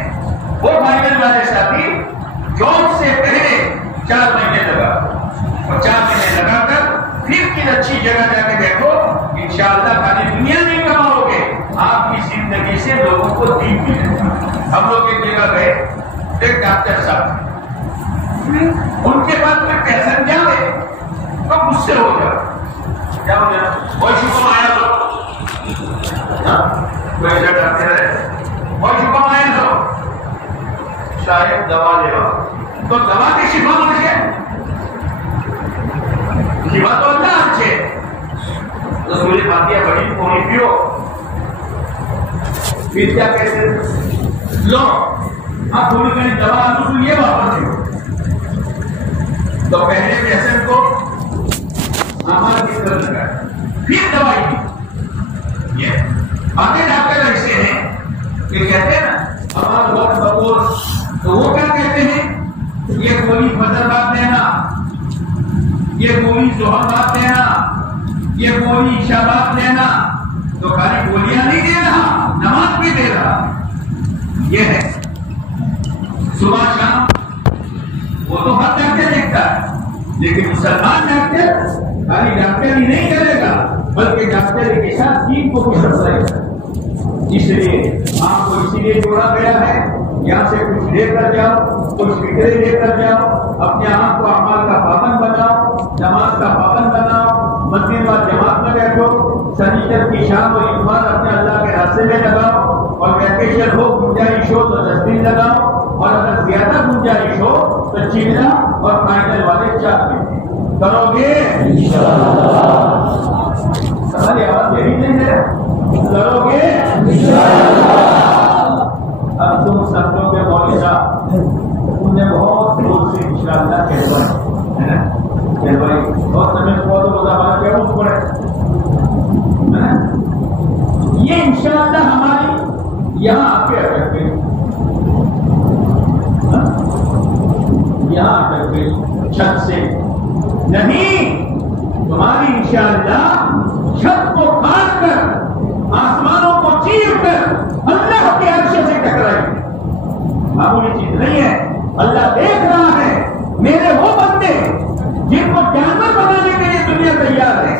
وہ فائنل والے ساتھی جاب سے پہلے 4 مہینے لگا، اور 4 مہینے لگا کر پھر کن اچھی جگہ جا کے بیٹھو، انشاءاللہ خالی دنیا نہیں کماؤ گے، آپ کی زندگی سے لوگوں کو دین ملے گا۔ ہم لوگ ایک جگہ گئے، ایک ڈاکٹر صاحب، ان کے بعد کوئی پیسنجر ہے تو مجھ سے ہو کیا ہو گیا کوئی شکم آیا تو کوئی ایسا کرتے رہے کوئی شکم آیا تو شاید دوا لے تو دوا کی شفا مل گئے شفا تو اللہ اچھے رسول فاتحہ بڑی پوری پیو پھر کیا کہتے لو آپ تھوڑی کہیں دوا تو یہ واپس دیو تو پہلے پیشنٹ کو ہمارا کس طرح لگا پھر دوائی یہ آگے ڈاکٹر ایسے ہیں کہ کہتے ہیں نا ہمارا وقت بپور تو وہ کیا کہتے ہیں یہ گولی فجر بات دینا یہ گولی ظہر بات دینا یہ گولی عشاء بات دینا تو خالی گولیاں نہیں دے رہا نماز بھی دے رہا یہ ہے صبح شام وہ تو ہر ڈاکٹر دیکھتا ہے لیکن مسلمان ڈاکٹر خالی ڈاکٹر ہی نہیں کرے گا بلکہ ڈاکٹر کے ساتھ دین کو بھی سمجھے گا اس لیے آپ کو اسی لیے جوڑا گیا ہے یہاں سے کچھ لے کر جاؤ کچھ فکرے لے کر جاؤ اپنے آپ کو اعمال کا پابند بناؤ نماز کا پابند بناؤ مسجد و جماعت میں بیٹھو سنیچر کی شام اور اتوار اپنے اللہ کے راستے میں لگاؤ اور ویکیشن ہو گنجائش ہو تو 10 دن لگاؤ اور اگر زیادہ گنجائش ہو تو چیلا اور فائنل والے 4 دن کرو گے ہماری آواز یہی نہیں ہے کرو گے اب تم سنتوں کے مولوی صاحب تم نے بہت دور سے انشاءاللہ کہلوائی کہلوائی بہت سمجھ بہت مزاحمت کیا اس پڑے یہ انشاءاللہ ہماری یہاں آ کے اٹک گئی یہاں اٹک گئی چھت سے نہیں تمہاری انشاءاللہ چھت کو کاٹ کر آسمانوں کو چیر کر اللہ کے عرش سے ٹکرائے معمولی چیز نہیں ہے اللہ دیکھ رہا ہے میرے وہ بندے جن کو جانور بنانے کے لیے دنیا تیار ہے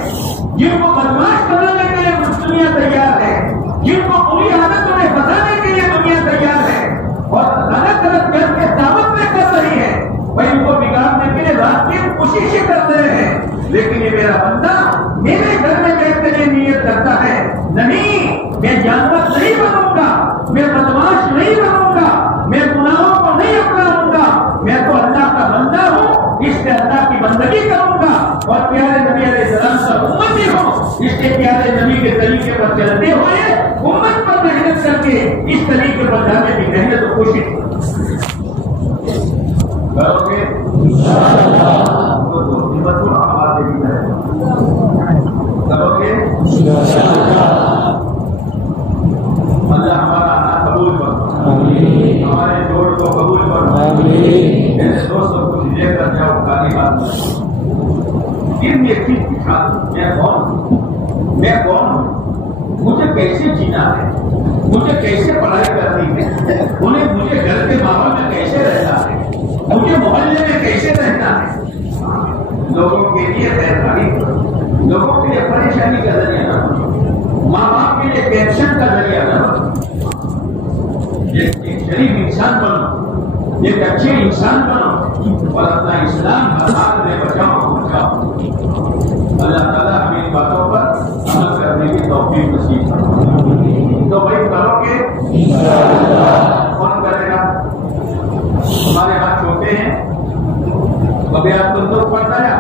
جن کو بدماش بنانے کے لیے دنیا تیار ہے جن کو بری عادتوں میں بتانے کے لیے دنیا تیار ہے اور غلط غلط کر کے دعوت میں کر رہی ہے وہ ان کو بگاڑنے کے لیے رات دن کوششیں کر رہے ہیں لیکن یہ میرا بندہ میرے گھر میں بیٹھنے کے لیے نیت کرتا ہے نہیں میں جانور نہیں بنوں گا میں بدماش نہیں بنوں گا میں گناہوں کو نہیں اپناؤں گا میں تو اللہ کا بندہ ہوں اس سے اللہ کی بندگی کروں گا اور پیارے نبی علیہ السلام کا امتی ہوں اس کے پیارے نبی کے طریقے پر چلتے ہوئے امت پر محنت کر کے اس طریقے پر جانے کی محنت و کوشش کرو گے کرو گے اللہ ہمارا آنا قبول کرو ہمارے جوڑ کو قبول کرو میرے دوستوں کو لے کر جاؤ خالی بات پھر میں ایک چیز دکھا میں کون ہوں مجھے کیسے جینا ہے مجھے کیسے پڑھائی کرنی ہے مجھے گھر کے ماحول میں کیسے رہنا ہے مجھے محلے میں کیسے رہنا ہے لوگوں کے لیے رہنمائی لوگوں کے لیے پریشانی کا ذریعہ نہ بنو ماں باپ کے لیے ٹینشن کا ذریعہ نہ بنو ایک شریف انسان بنو ایک اچھے انسان بنو اور اپنا اسلام آزاد میں بچاؤ اللہ تعالیٰ ہمیں ان باتوں پر عمل کرنے کی توفیق نصیب فرمائے تو بھائی کرو گے کون کرے گا ہمارے ہاتھ چھوٹے ہیں ابھی آپ تم تو پڑھتا ہے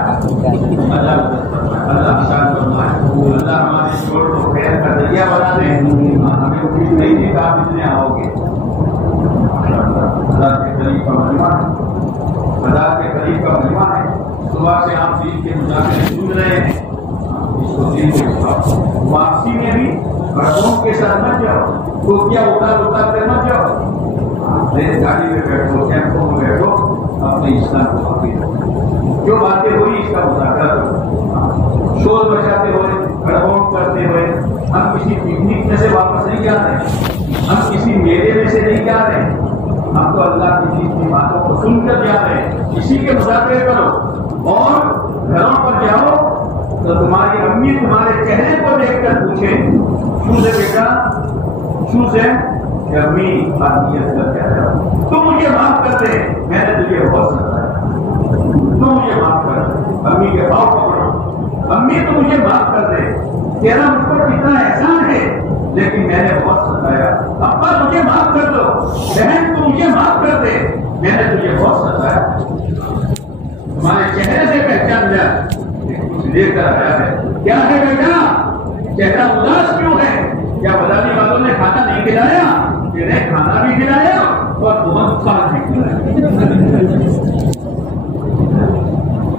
اللہ شان فرمائے اللہ ہمارے چھوڑ کو خیر کا ذریعہ بنا دے ہمیں امید نہیں تھی کہ آپ اتنے آؤ گے اللہ کے قریب کا مجمع ہے اللہ کے قریب کا مجمع ہے صبح سے آپ دین کے مذاکرے سن رہے ہیں اس کو دین کو واپسی میں بھی بڑوں کے ساتھ مت جاؤ تو کیا اتار کر مت جاؤ گاڑی میں بیٹھو ٹیمپو میں بیٹھو اپنے اسلام کو باقی رکھو جو باتیں ہوئی اس کا مذاکرہ کرو شور بچاتے ہوئے گڑبڑ کرتے ہوئے ہم کسی پکنک میں سے واپس نہیں جا رہے ہم کسی میلے میں سے نہیں جا رہے ہم تو اللہ کی چیز کی باتوں کو سن کر جا رہے ہیں اسی کے مذاکرے کرو اور گھروں پر جاؤ تو تمہاری امی تمہارے چہرے کو دیکھ کر پوچھے شو سے بیٹا شو سے امی آدمیت کر کے آیا تم مجھے معاف کر دے میں نے تجھے بہت ستایا تم مجھے معاف کر امی کے پاؤں پکڑو امی تو مجھے معاف کر دے، تیرا مجھ پر کتنا احسان ہے، لیکن میں نے بہت ستایا، ابا مجھے معاف کر دو، بہن تو مجھے معاف کر دے، میں نے تجھے بہت ستایا۔ تمہارے چہرے سے پہچان لیا کچھ لے کر آیا ہے، کیا ہے بیٹا؟ چہرہ اداس کیوں ہے؟ کیا بدانی والوں نے کھانا نہیں کھلایا؟ تیرے کھانا بھی کھلایا اور موہن خان بھی کھلایا،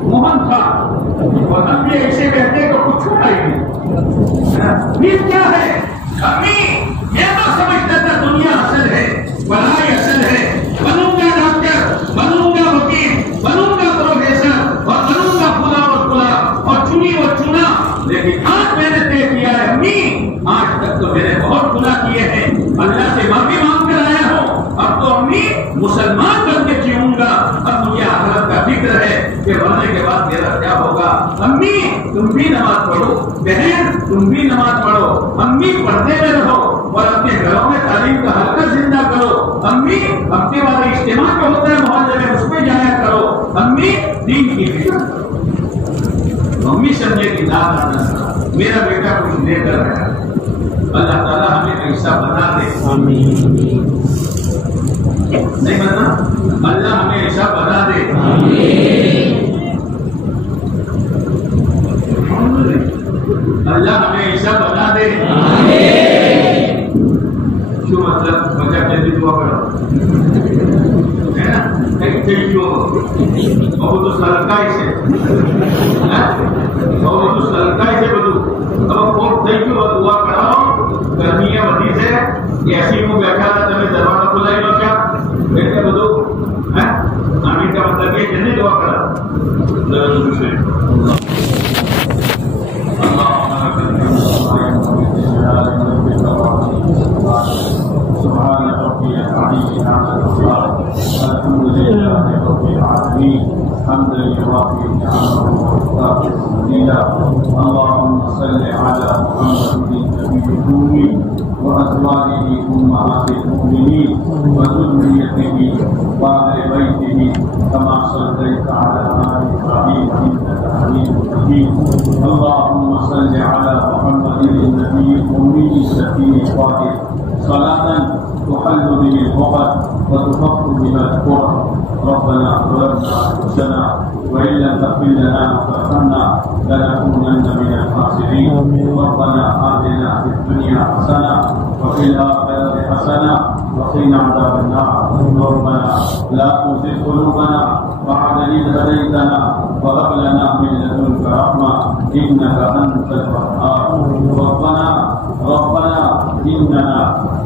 موہن خان، اور ہم بھی ایسے کہتے تو کچھ چھوٹا ہی نہیں۔ یہ کیا ہے؟ امی یہ تو سمجھتا تھا دنیا اصل ہے، پڑھائی اصل ہے، بنوں گا ڈاکٹر، بنوں گا وکیل، بنوں گا پروفیسر، اور بنوں گا فلاں اور فلاں، اور چنی اور چنا، لیکن آج میں نے طے کیا ہے امی، آج تک تو میں نے بہت گناہ کیے ہیں، اللہ سے معافی مانگ کر آیا ہوں، اب تو امی مسلمان بن کے جیوں گا، اب مجھے آخرت کا فکر ہے کہ مرنے کے بعد میرا کیا ہوگا۔ امی تم بھی نماز پڑھو، بہن تم بھی نماز پڑھو، امی پڑھنے میں رہو اور اپنے گھروں میں تعلیم کا حلقہ زندہ کرو، امی ہفتے والے اجتماع جو ہوتا ہے محلے میں اس میں جایا کرو، امی دین کی فکر کرو۔ امی سمجھے کہ میرا بیٹا کچھ لے کر رہا ہے، اللہ تعالیٰ ہمیں ایسا بنا دے، نہیں بنا، اللہ ہمیں ایسا بنا دے، اللہ ہمیں ایسا بنا دے۔ کیوں مطلب بچہ جلدی دعا کرو ہے نا، اور تو سرکائی سے بدو اب تھینک یو دعا کراؤ، گرمیاں بدی سے ایسی کو بیٹھا تھا تمہیں دروازہ کھلائی لو کیا بیٹھے بدو آمین کا مطلب یہ جلدی دعا کرا۔ سبحان ربي العلي الأعلى الحمد لله رب العالمين حمدا يوافي نعمه ويكافئ مزيدا اللهم صل على محمد النبي الأمي وأزواجه أمهات المؤمنين وذريته وآل بيته كما صليت على آل إبراهيم إنك حميد مجيد اللهم صل على محمد النبي الأمي السفيه الطاهر صلاة تحل به الوقت وتفك بها الكرة ربنا ظلمنا أنفسنا وإن لم تغفر لنا وترحمنا لنكونن من الخاسرين ربنا آتنا في الدنيا حسنة وفي الآخرة حسنة وقنا عذاب النار ربنا لا تزغ قلوبنا بعد إذ هديتنا وهب لنا من لدنك رحمة إنك أنت الوهاب ربنا إننا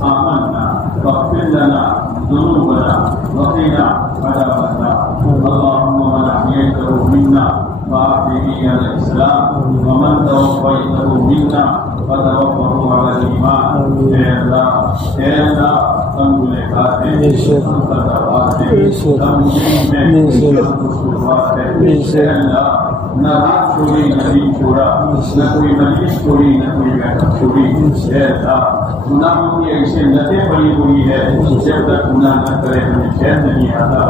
آمنا فاغفر لنا ذنوبنا وقنا عذاب النار اللهم من أحييته منا فأحيه على الإسلام ومن توفيته منا فتوفه على الإيمان اے اللہ ہم گنہگار ہیں، ہم خطاوار ہیں، ہم مجرم ہیں، ہم قصوروار ہیں، اے اللہ نہ رات چھوڑی نہ دن چھوڑا، نہ کوئی مجلس چھوڑی نہ کوئی بیٹھک چھوڑی، اے اللہ گناہوں کی ایسے لتیں پڑی ہوئی ہے جب تک گناہ نہ کرے ہمیں چین نہیں آتا،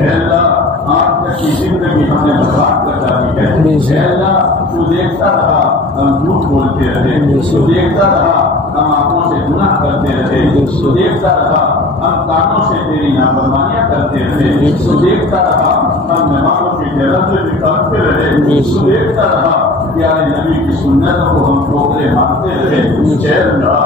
اے اللہ آج تک کی زندگی ہم نے برباد کر ڈالی ہے، اے اللہ تو دیکھتا رہا ہم جھوٹ بولتے رہے، تو دیکھتا رہا ہم آنکھوں سے گناہ کرتے رہے، تو دیکھتا رہا ہم کانوں سے تیری نافرمانیاں کرتے رہے، تو دیکھتا رہا ہم نمازوں کی جگہ سے نکالتے رہے، تو دیکھتا رہا پیارے نبی کی سنتوں کو ہم ٹھوکرے مارتے رہے۔ اے اللہ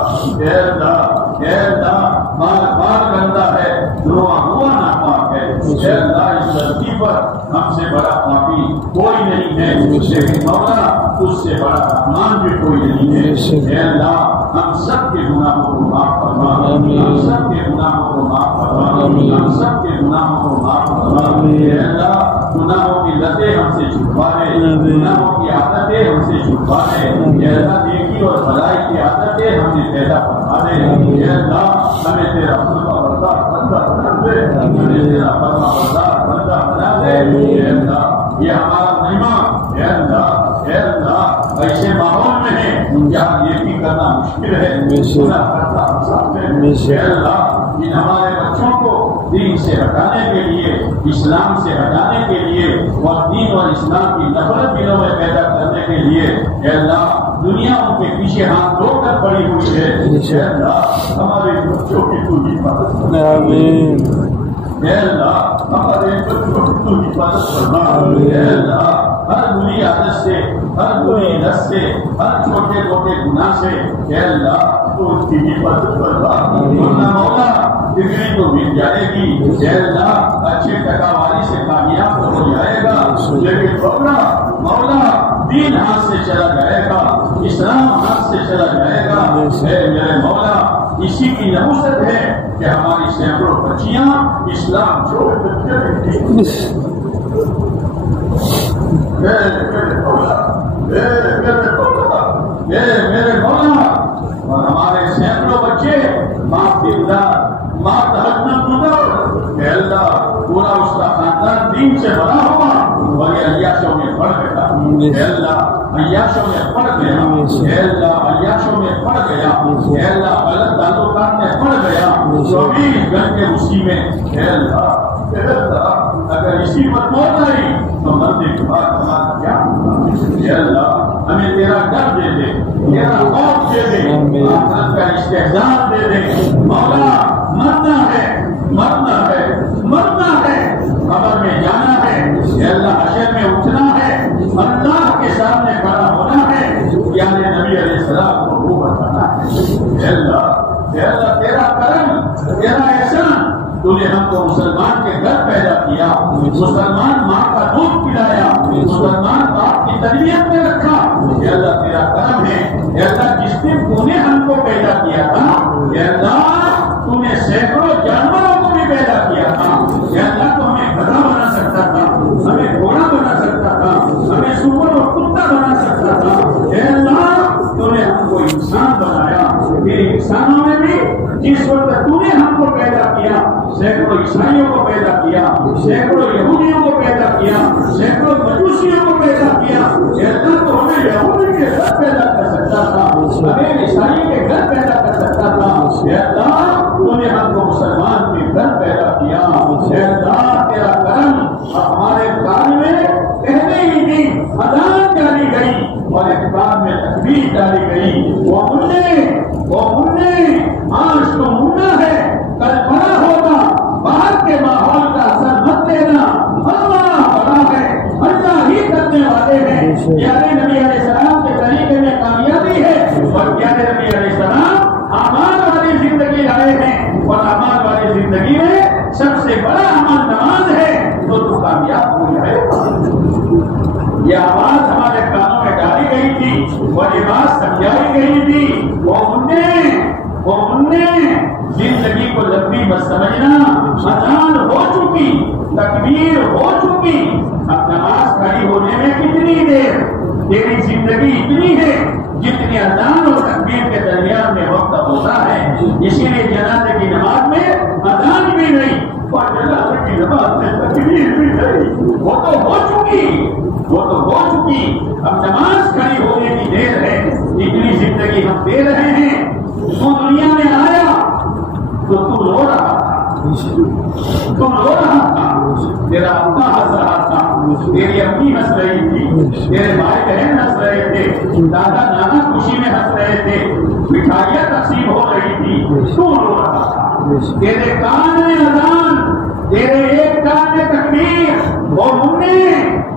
بار بار گندا ہے، ہوا ناپاک ہے، اے اللہ اس دھرتی پر ہم سے بڑا پاپی کوئی نہیں ہے، لیکن مولا تجھ سے بڑا رحمان بھی کوئی نہیں ہے۔ اے اللہ ہم سب کے گناہوں کو معاف فرما، ہم سب کے گناہوں کو معاف فرما، ہم سب کے گناہوں کو معاف فرما۔ اے اللہ گناہوں کی لتیں ہم سے چھڑوا دے، گناہوں کی عادتیں ہم سے چھڑوا دے، اے اللہ نیکی اور بھلائی کی عادتیں ہمیں پیدا فرما دے، اے اللہ ہمیں تیرا فرما بردار بندہ بنا دے، ہمیں تیرا فرما بردار بندہ بنا دے۔ اے اللہ یہ ہمارا مہمان، اے اللہ ایسے ماحول میں ہے جہاں یہ بھی کرنا مشکل ہے، گناہ کرنا آسان ہے۔ اے اللہ ان ہمارے بچوں کو دین سے ہٹانے کے لیے، اسلام سے ہٹانے کے لیے اور دین اور اسلام کی نفرت دلوں میں پیدا کرنے کے لیے اے اللہ دنیا ان کے پیچھے ہاتھ دھو کر پڑی ہوئی ہے، اے اللہ ہمارے بچوں کی تو حفاظت فرما، اے اللہ ہمارے بچوں کی تو حفاظت فرما، اے اللہ ہر بری عادت سے، ہر بری لت سے، ہر چھوٹے موٹے گناہ سے اے اللہ تو اس کی حفاظت فرما، ورنہ مولا ڈگری تو مل جائے گی، اے اللہ اچھے ٹکاواری سے کامیاب تو ہو جائے گا، لیکن مولا دین ہاتھ سے چلا جائے گا، اسلام ہاتھ سے چلا جائے گا، اے میرے مولا اسی کی نحوست ہے کہ ہماری سینکڑوں بچیاں اسلام چھوڑ کر چلے گی۔ میرے مولا اور ہمارے سینکڑوں بچے ماں دیودار، ماں تہجد گزار، اے اللہ پورا اس کا خاندان دین سے بنا ہوا اور یہ عیاشوں میں پڑ گیا، اے اللہ عیاشوں میں پڑ گیا، اے اللہ عیاشوں میں پڑ گیا، اے اللہ غلط تعلقات میں پڑ گیا، 24 گھنٹے اسی میں، اے اللہ اگر اسی پر موت آئی تو مرنے کے بعد ہمارا کیا ہوگا؟ اے اللہ ہمیں تیرا ڈر دے دے، تیرا خوف دے دے، آخرت کا استحضار دے دے، مولا مرنا ہے، مرنا ہے، مرنا ہے، قبر میں جانا ہے، اے اللہ حشر میں اٹھنا ہے، اللہ کے سامنے کھڑا ہونا ہے، یعنی نبی علیہ السلام کو وہ بتانا ہے، اے اللہ تیرا کرم، تیرا احسان، تو نے ہم کو مسلمان کے گھر پیدا کیا، مسلمان ماں کا دودھ پلایا، مسلمان باپ کی تربیت میں رکھا، اے اللہ تیرا کرم ہے، اے اللہ جس دن تو نے ہم کو پیدا کیا تھا، اے اللہ تو نے سینکڑوں جانوروں کو بھی پیدا کیا تھا، اے اللہ تو ہمیں گدھا بنا سکتا تھا، ہمیں گھوڑا بنا سکتا تھا، ہمیں سور اور کتا بنا سکتا تھا، اے اللہ تو نے ہم کو انسان بنایا، پھر انسانوں میں بھی جس وقت تو نے ہم کو پیدا کیا سینکڑوں عیسائیوں کو پیدا کیا، سینکڑوں یہودیوں کو پیدا کیا، سینکڑوں مجوسیوں کو پیدا کیا، اے اللہ تو ہمیں یہودی کے گھر پیدا کر سکتا تھا، ہمیں عیسائی کے گھر پیدا کر سکتا تھا، اے اللہ تو نے ہم کو مسلمان کے گھر پیدا کیا، اے اللہ تیرا کرم ہمارے کان میں پہلے ہی دن اذان ڈالی گئی اور اخبار میں تکبیر ڈالی گئی، وہ منہ آج تو منہ ہے کل بڑا ہوگا، باہر کے ماحول کا اثر مت دینا، اللہ بڑا ہے، اللہ ہی کرنے والے ہیں، پیارے نبی علیہ السلام کے طریقے میں کامیابی ہے اور پیارے نبی علیہ السلام اعمال والی زندگی لائے ہیں اور اعمال والی زندگی میں سب سے بڑا عمل نماز ہے، تو کامیاب ہو جائے گا۔ یہ آواز ہمارے کانوں میں ڈالی گئی تھی، وہ یہ بات سمجھائی گئی تھی، وہ منہ زندگی کو لمبی مت سمجھنا، اذان ہو چکی، تکبیر ہو چکی، اب نماز کھڑی ہونے میں کتنی دیر، تیری زندگی اتنی ہے جتنی اذان اور تکبیر کے درمیان میں وقت ہوتا ہے، اسی لیے جنازے کی نماز میں اذان بھی نہیں اور جنازے کی نماز میں تکبیر بھی نہیں، وہ تو ہو چکی، اب نماز کھڑی ہونے کی دیر ہے، اتنی زندگی ہم دے رہے ہیں، تو دنیا میں آیا تو تو رو رہا تھا، تیرا ابا ہنس رہا تھا، تیری امی ہنس رہی تھی، تیرے بھائی بہن ہنس رہے تھے، دادا نانا خوشی میں ہنس رہے تھے، مٹھائیاں تقسیم ہو رہی تھی، تو رو رہا تھا، تیرے کان میں اذان، تیرے ایک کان میں تکبیر، وہ منہ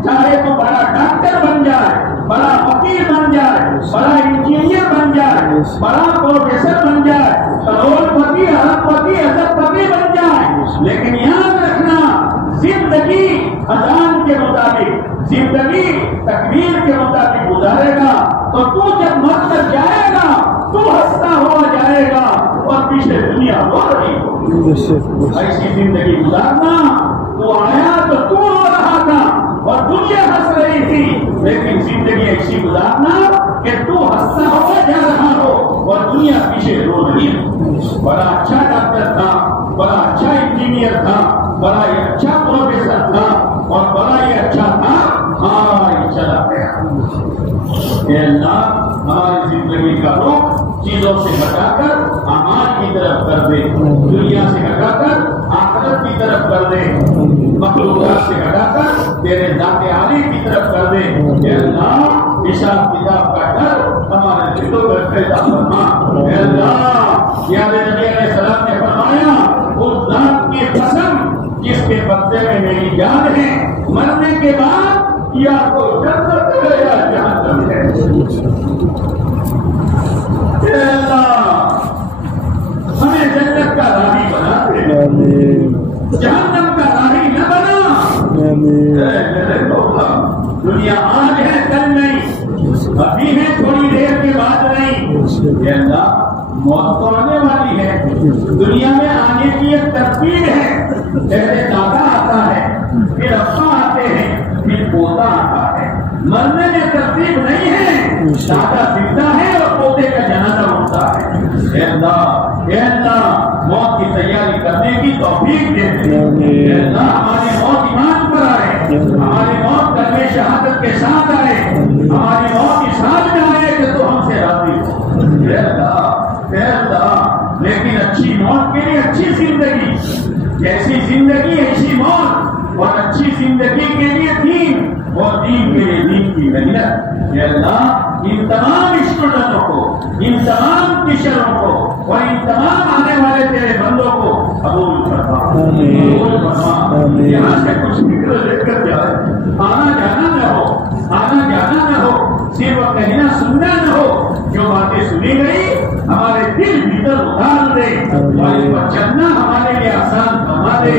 چاہے تو بڑا ڈاکٹر بن جائے، بڑا وکیل بن جائے، بڑا انجینئر بن جائے، بڑا پروفیسر بن جائے، کروڑ پتی، ارب پتی، ارب پتی بن جائے، لیکن یاد رکھنا زندگی اذان کے مطابق، زندگی تکبیر کے مطابق گزارے گا تو جب مر کر جائے گا تو ہنستا ہوا جائے گا اور پیچھے دنیا رو رہی ہوگی۔ ایسی زندگی گزارنا، تو آیا تو رو رہا تھا اور دنیا ہنس رہی تھی، لیکن زندگی ایسی گزارنا کہ تو ہنستا ہوا جا رہا ہو اور دنیا پیچھے رو رہی ہے۔ بڑا اچھا ڈاکٹر تھا، بڑا اچھا انجینئر تھا، بڑا یہ اچھا پروفیسر تھا اور بڑا یہ اچھا تھا، ہاں چلا گیا۔ اے اللہ ہماری زندگی کا رخ چیزوں سے ہٹا کر اعمال کی طرف کر دے، دنیا سے ہٹا کر آخرت کی طرف کر دے، مخلوقات سے ہٹا کر تیرے ذات عالی کی طرف کر دے۔ اے اللہ حساب کتاب کا ڈر ہمارے دلوں میں پیدا فرما۔ اے اللہ، پیارے نبی علیہ السلام نے فرمایا اس ذات کی قسم جس کے بدلے میں میری جان ہے، مرنے کے بعد یا تو جنت ہے یا جہنم ہے۔ اے اللہ، ہمیں جنت کا راہی بنا دے، جہنم کا راہی نہ بنا۔ میرے مولا، دنیا آج ہے کل نہیں، ابھی ہے تھوڑی دیر کے بعد نہیں۔ اے اللہ، موت تو آنے والی ہے، دنیا میں آنے کی ایک ترتیب ہے۔ پہلے دادا آتا ہے، پھر ابا آتے ہیں، پھر پوتا آتا ہے۔ مرنے میں ترتیب نہیں ہے، دادا زندہ ہے اور پوتے کا جنازہ ہوتا ہے۔ اے اللہ، اے اللہ، موت کی تیاری کرنے کی توفیق دے دے۔ اے اللہ، ہماری موت ایمان پر آئے، ہماری موت کلمہ شہادت کے ساتھ آئے، ہماری موت اس حال میں آئے کہ تو ہم سے راضی ہو۔ اے اللہ، اے اللہ، لیکن اچھی موت کے لیے اچھی زندگی، جیسی زندگی ایسی موت، اور اچھی زندگی کے لیے دین، اور دین کے لیے دین کی محنت۔ اے اللہ، ان تمام اسٹوڈنٹوں کو، ان تمام ٹیچروں کو اور ان تمام آنے والے تیرے بندوں کو قبول فرما، قبول فرما۔ یہاں سے کچھ فکر لے کر جائے، آنا جانا نہ ہو، آنا جانا نہ ہو، صرف کہنا سننا نہ ہو۔ جو باتیں سنی گئی ہمارے دل بھیتر اتار دے، اور اس پر چلنا ہمارے لیے آسان فرما دے۔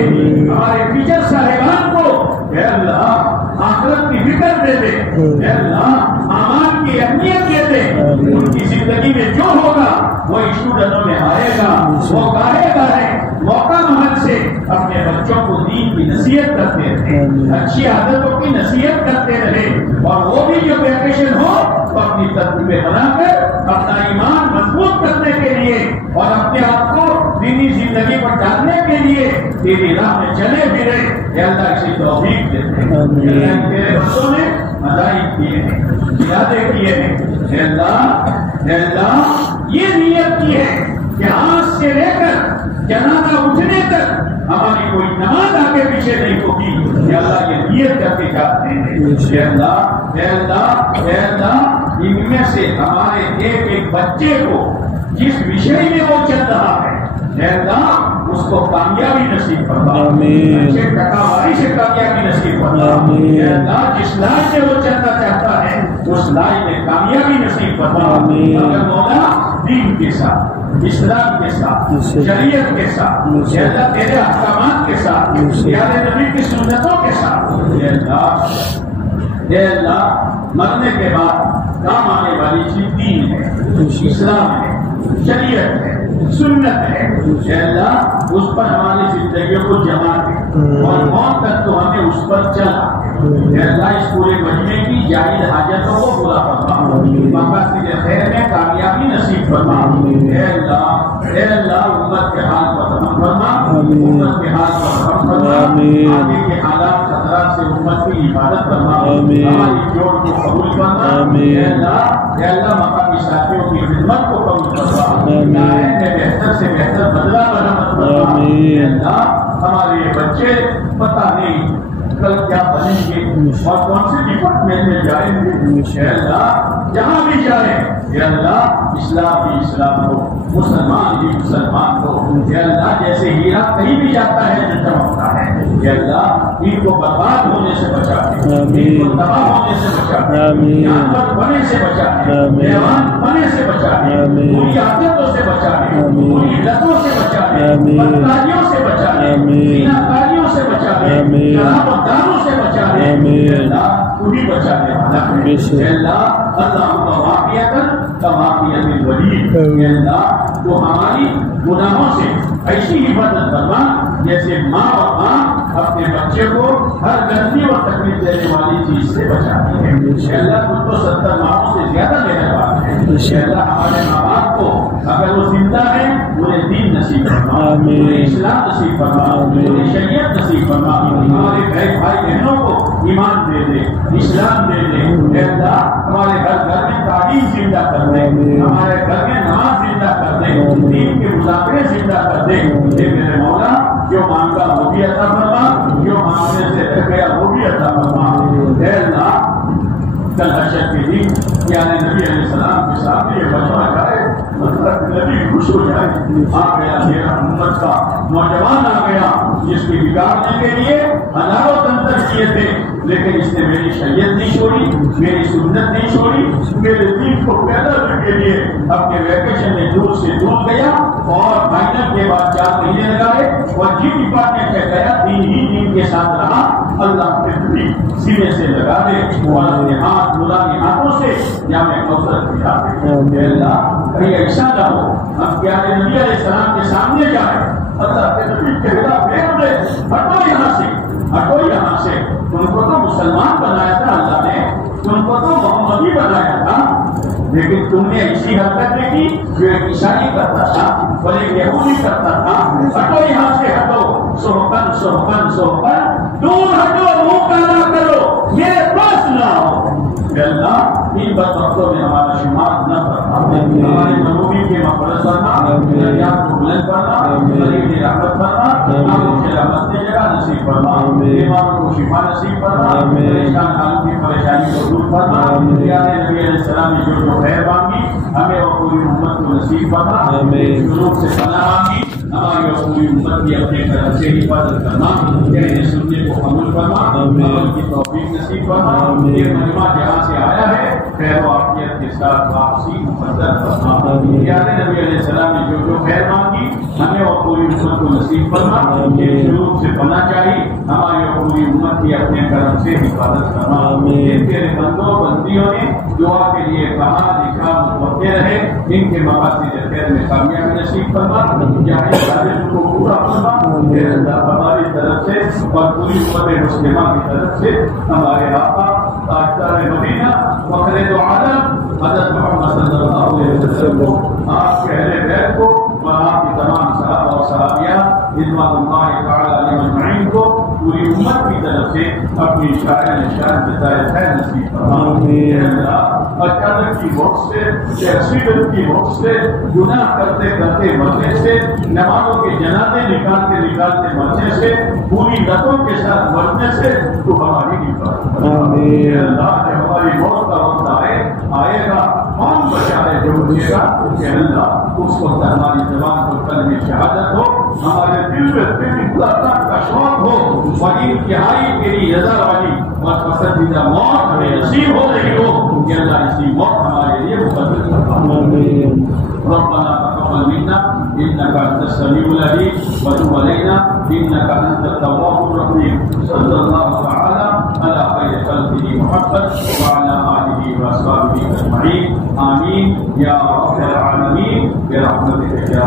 ہمارے ٹیچر صاحبان کو اے اللہ آخرت کی فکر دے دے، اے اللہ اعمال کی اہمیت دے دے۔ ان کی زندگی میں جو ہوگا وہ اسٹوڈنٹوں میں آئے گا، وہ گاہے موقع محل سے اپنے بچوں کو دین کی نصیحت کرتے رہے، اچھی عادتوں کی نصیحت کرتے رہے، اور وہ بھی جو ویکیشن ہو تو اپنی ترتیبیں بنا کر اپنا ایمان مضبوط کرنے کے لیے اور اپنے آپ کو دینی زندگی پر ڈالنے کے لیے تیری راہ میں چلے پھرے۔ اے اللہ اسی توفیق دے دے۔ تیرے بندوں نے مدائی کیے ہیں، ارادے کیے ہیں، اے اللہ یہ نیت کی ہے کہ آج سے لے کر جنازہ اٹھنے تک ہماری کوئی نماز آگے پیچھے نہیں ہوگی۔ اے اللہ یہ نیت کر کے جاتے ہیں۔ اے اللہ ان میں سے ہمارے ایک ایک بچے کو جس وشے میں وہ چل رہا ہے اے اللہ اس کو کامیابی نصیب فرما، اچھے ٹکاواری سے کامیابی نصیب فرما۔ اے اللہ جس لائن سے وہ چلنا چاہتا ہے اس لائن میں کامیابی نصیب فرما۔ اگر مولا دین کے ساتھ، اسلام کے ساتھ، شریعت کے ساتھ، اے اللہ تیرے احکامات کے ساتھ، پیارے نبی کی سنتوں کے ساتھ، اے اللہ مرنے کے بعد کام آنے والی چیز دین ہے، اسلام ہے، شریعت ہے، سنت ہے۔ اے اللہ اس پر ہماری زندگیوں کو جما دے اور موت تک تو ہمیں اس پر چلا۔ اے اللہ اس پورے مجمع کی جائز حاجتوں کو پورا فرما، مقاصد خیر میں کامیابی نصیب فرما۔ اے اللہ امت کے حال پر رحم فرما، امت کے حال پر رحم فرما، آگے کے حالات خطرات سے امت کی حفاظت فرما، ہماری جوڑ کو قبول فرما۔ اے اللہ مقامی ساتھیوں کی خدمت کو قبول فرما، بہتر سے بہتر بدلہ مرحمت فرما۔ اے اللہ ہمارے بچے پتہ نہیں کل کیا بنیں گے اور کون سے ڈپارٹمنٹ میں جائیں گے۔ اے اللہ جہاں بھی جائیں اے اللہ اسلام بھی اسلام ہو، مسلمان بھی مسلمان ہو۔ اے اللہ جیسے ہیرا کہیں بھی جاتا ہے جو چمکتا ہے، اے اللہ ان کو برباد ہونے سے بچا دے، ان کو تباہ ہونے سے بچا دے، جانور بنے سے بچا دے، حیوان بنے سے بچا دے، بری عادتوں سے بچا دے، بری لتوں سے بچا دے، بدکاریوں سے بچا دے، زناکاریوں سے بچا دے، شراب داروں سے بچا دے۔ اے اللہ تو بھی بچا دے والا ہے۔ اے اللہ اللہم واقعیتاً کواقعیت الولید، اے اللہ تو ہماری گناہوں سے ایسی حفاظت فرما جیسے ماں اور ماں اپنے بچے کو ہر گندی اور تکلیف دینے والی چیز سے بچاتی ہے۔ اے اللہ تم تو 70 ماہوں سے زیادہ مہربان ہے۔ اے اللہ ہمارے ماں باپ کو اگر وہ زندہ ہے انہیں دین نصیب فرما، انہیں اسلام نصیب فرما، انہیں شریعت نصیب فرما، ہمارے بھائی بہنوں کو ایمان دے دے، اسلام دے دے۔ اے اللہ ہمارے گھر میں تعلیم زندہ کر دے، ہمارے گھر میں نماز زندہ کر دے، دین کے مذاکرے زندہ کر دے۔ اے میرے مولا جو مانگا وہ بھی عطا فرما، جو مانگنے سے رہ گیا وہ بھی عطا فرما۔ اے اللہ کل حشر کے دن یعنی نبی علیہ السلام کے سامنے یہ مجمع جائے نبی خوش ہو جائے آ گیا میرا امت کا نوجوان آ گیا جس کی بگاڑنے کے لیے ہزاروں تنتر کیے تھے لیکن اس نے میری شریعت نہیں چھوڑی میری سنت نہیں چھوڑی میرے دین کو پیدا کرنے کے لیے اپنے ویکیشن میں دور سے دور گیا اور فائنل کے بعد 4 مہینے لگائے اور جی ڈپارٹمنٹ میں گیا دین ہی دین کے ساتھ رہا اللہ کے سینے سے لگا دے اور اپنے ہاتھ نورانی ہاتھوں سے جامع کوثر پلا دے اللہ کہیں ایسا نہ ہو ہم پیارے نبی علیہ السلام کے سامنے جائیں اللہ کے نبی کے خلاف پھیر دے ہٹو یہاں سے ہٹو یہاں سے تم کو تو مسلمان بنایا تھا اللہ نے تم کو تو محمدی بنایا تھا لیکن تم نے ایسی حرکتیں کی جو ایک عیسائی کرتا تھا اور ایک یہودی کرتا تھا ہٹو یہاں سے ہٹو سوہن سوہن سوہن دور ہٹو منہ پیدا کرو میرے پاس نہ آؤ اللہ ان بدبختوں میں ہمارا شمار نہ کرنا ہمارے مروبی کے مغفرت کرنا دریات کو بلند کرنا غریب کی رحمت کرنا ناموں کی رحمت کی جگہ نصیب کرنا بیماروں کو شفا نصیب کرنا پریشان حالوں کی پریشانی کو دور کرنا پیارے نبی علیہ السلام نے جو خیر مانگی ہمیں اور پوری امت کو نصیب کرنا شروع سے پناہ مانگی ہماری اور پوری امت کی اپنے طرف سے حفاظت کرنا کہنے سننے کو قبول کرنا عمل کی توفیق نصیب کرنا یہ مجمع جہاں سے آیا ہے خیر و عافیت کے ساتھ واپسی مقدر کرنا پیارے نبی علیہ السلام نے جو خیر مانگی ہمیں اور پوری امت کو نصیب کرنا یہ شروع سے پناہ چاہیے ہماری اور پوری امت کی اپنے کرم سے حفاظت کرنا تیرے بندوں بندیوں نے دعا کے لیے کہا لکھا متوقع رہے ان کے مقاصد خیر میں کامیابی نصیب کرنا چاہے کو پورا کرنا ہماری طرف سے اور پوری امت مسلمہ کی طرف سے ہمارے آقا تاجدار مدینہ فخر دو عالم حضرت محمد صلی اللہ علیہ وسلم کو آپ کے اہل بیت کو اور آپ کی تمام صحابہ اور صحابیات رضوان اللہ تعالی علیہ اجمعین کو پوری امت کی طرف سے اپنی شاعر نشان جزائے خیر نصیب فرما اچانک کی موت سے ایکسیڈنٹ کی موت سے گناہ کرتے کرتے مرنے سے نمازوں کے جنازے نکالتے مرنے سے پوری لتوں کے ساتھ مرنے سے تو ہماری حفاظت اللہ نے ہماری موت کا وقت آئے گا کون بچائے جو بچے گا کہ اللہ اس وقت ہماری زبان پر کلمہ شہادت ہو ہمارے دل میں اللہ کا شوق ہو اور انتہائی تیری رضا والی اور پسندیدہ موت ہمیں نصیب ہو رہی ہو کہ اللہ اسی موت ہمارے لیے مقدر کرنا ربنا تقبل منا انك انت السميع العليم وتب علينا انك انت التواب الرحيم صلى الله تعالى على خير خلقه محمد وعلى اله واصحابه اجمعين امين يا رب العالمين برحمتك يا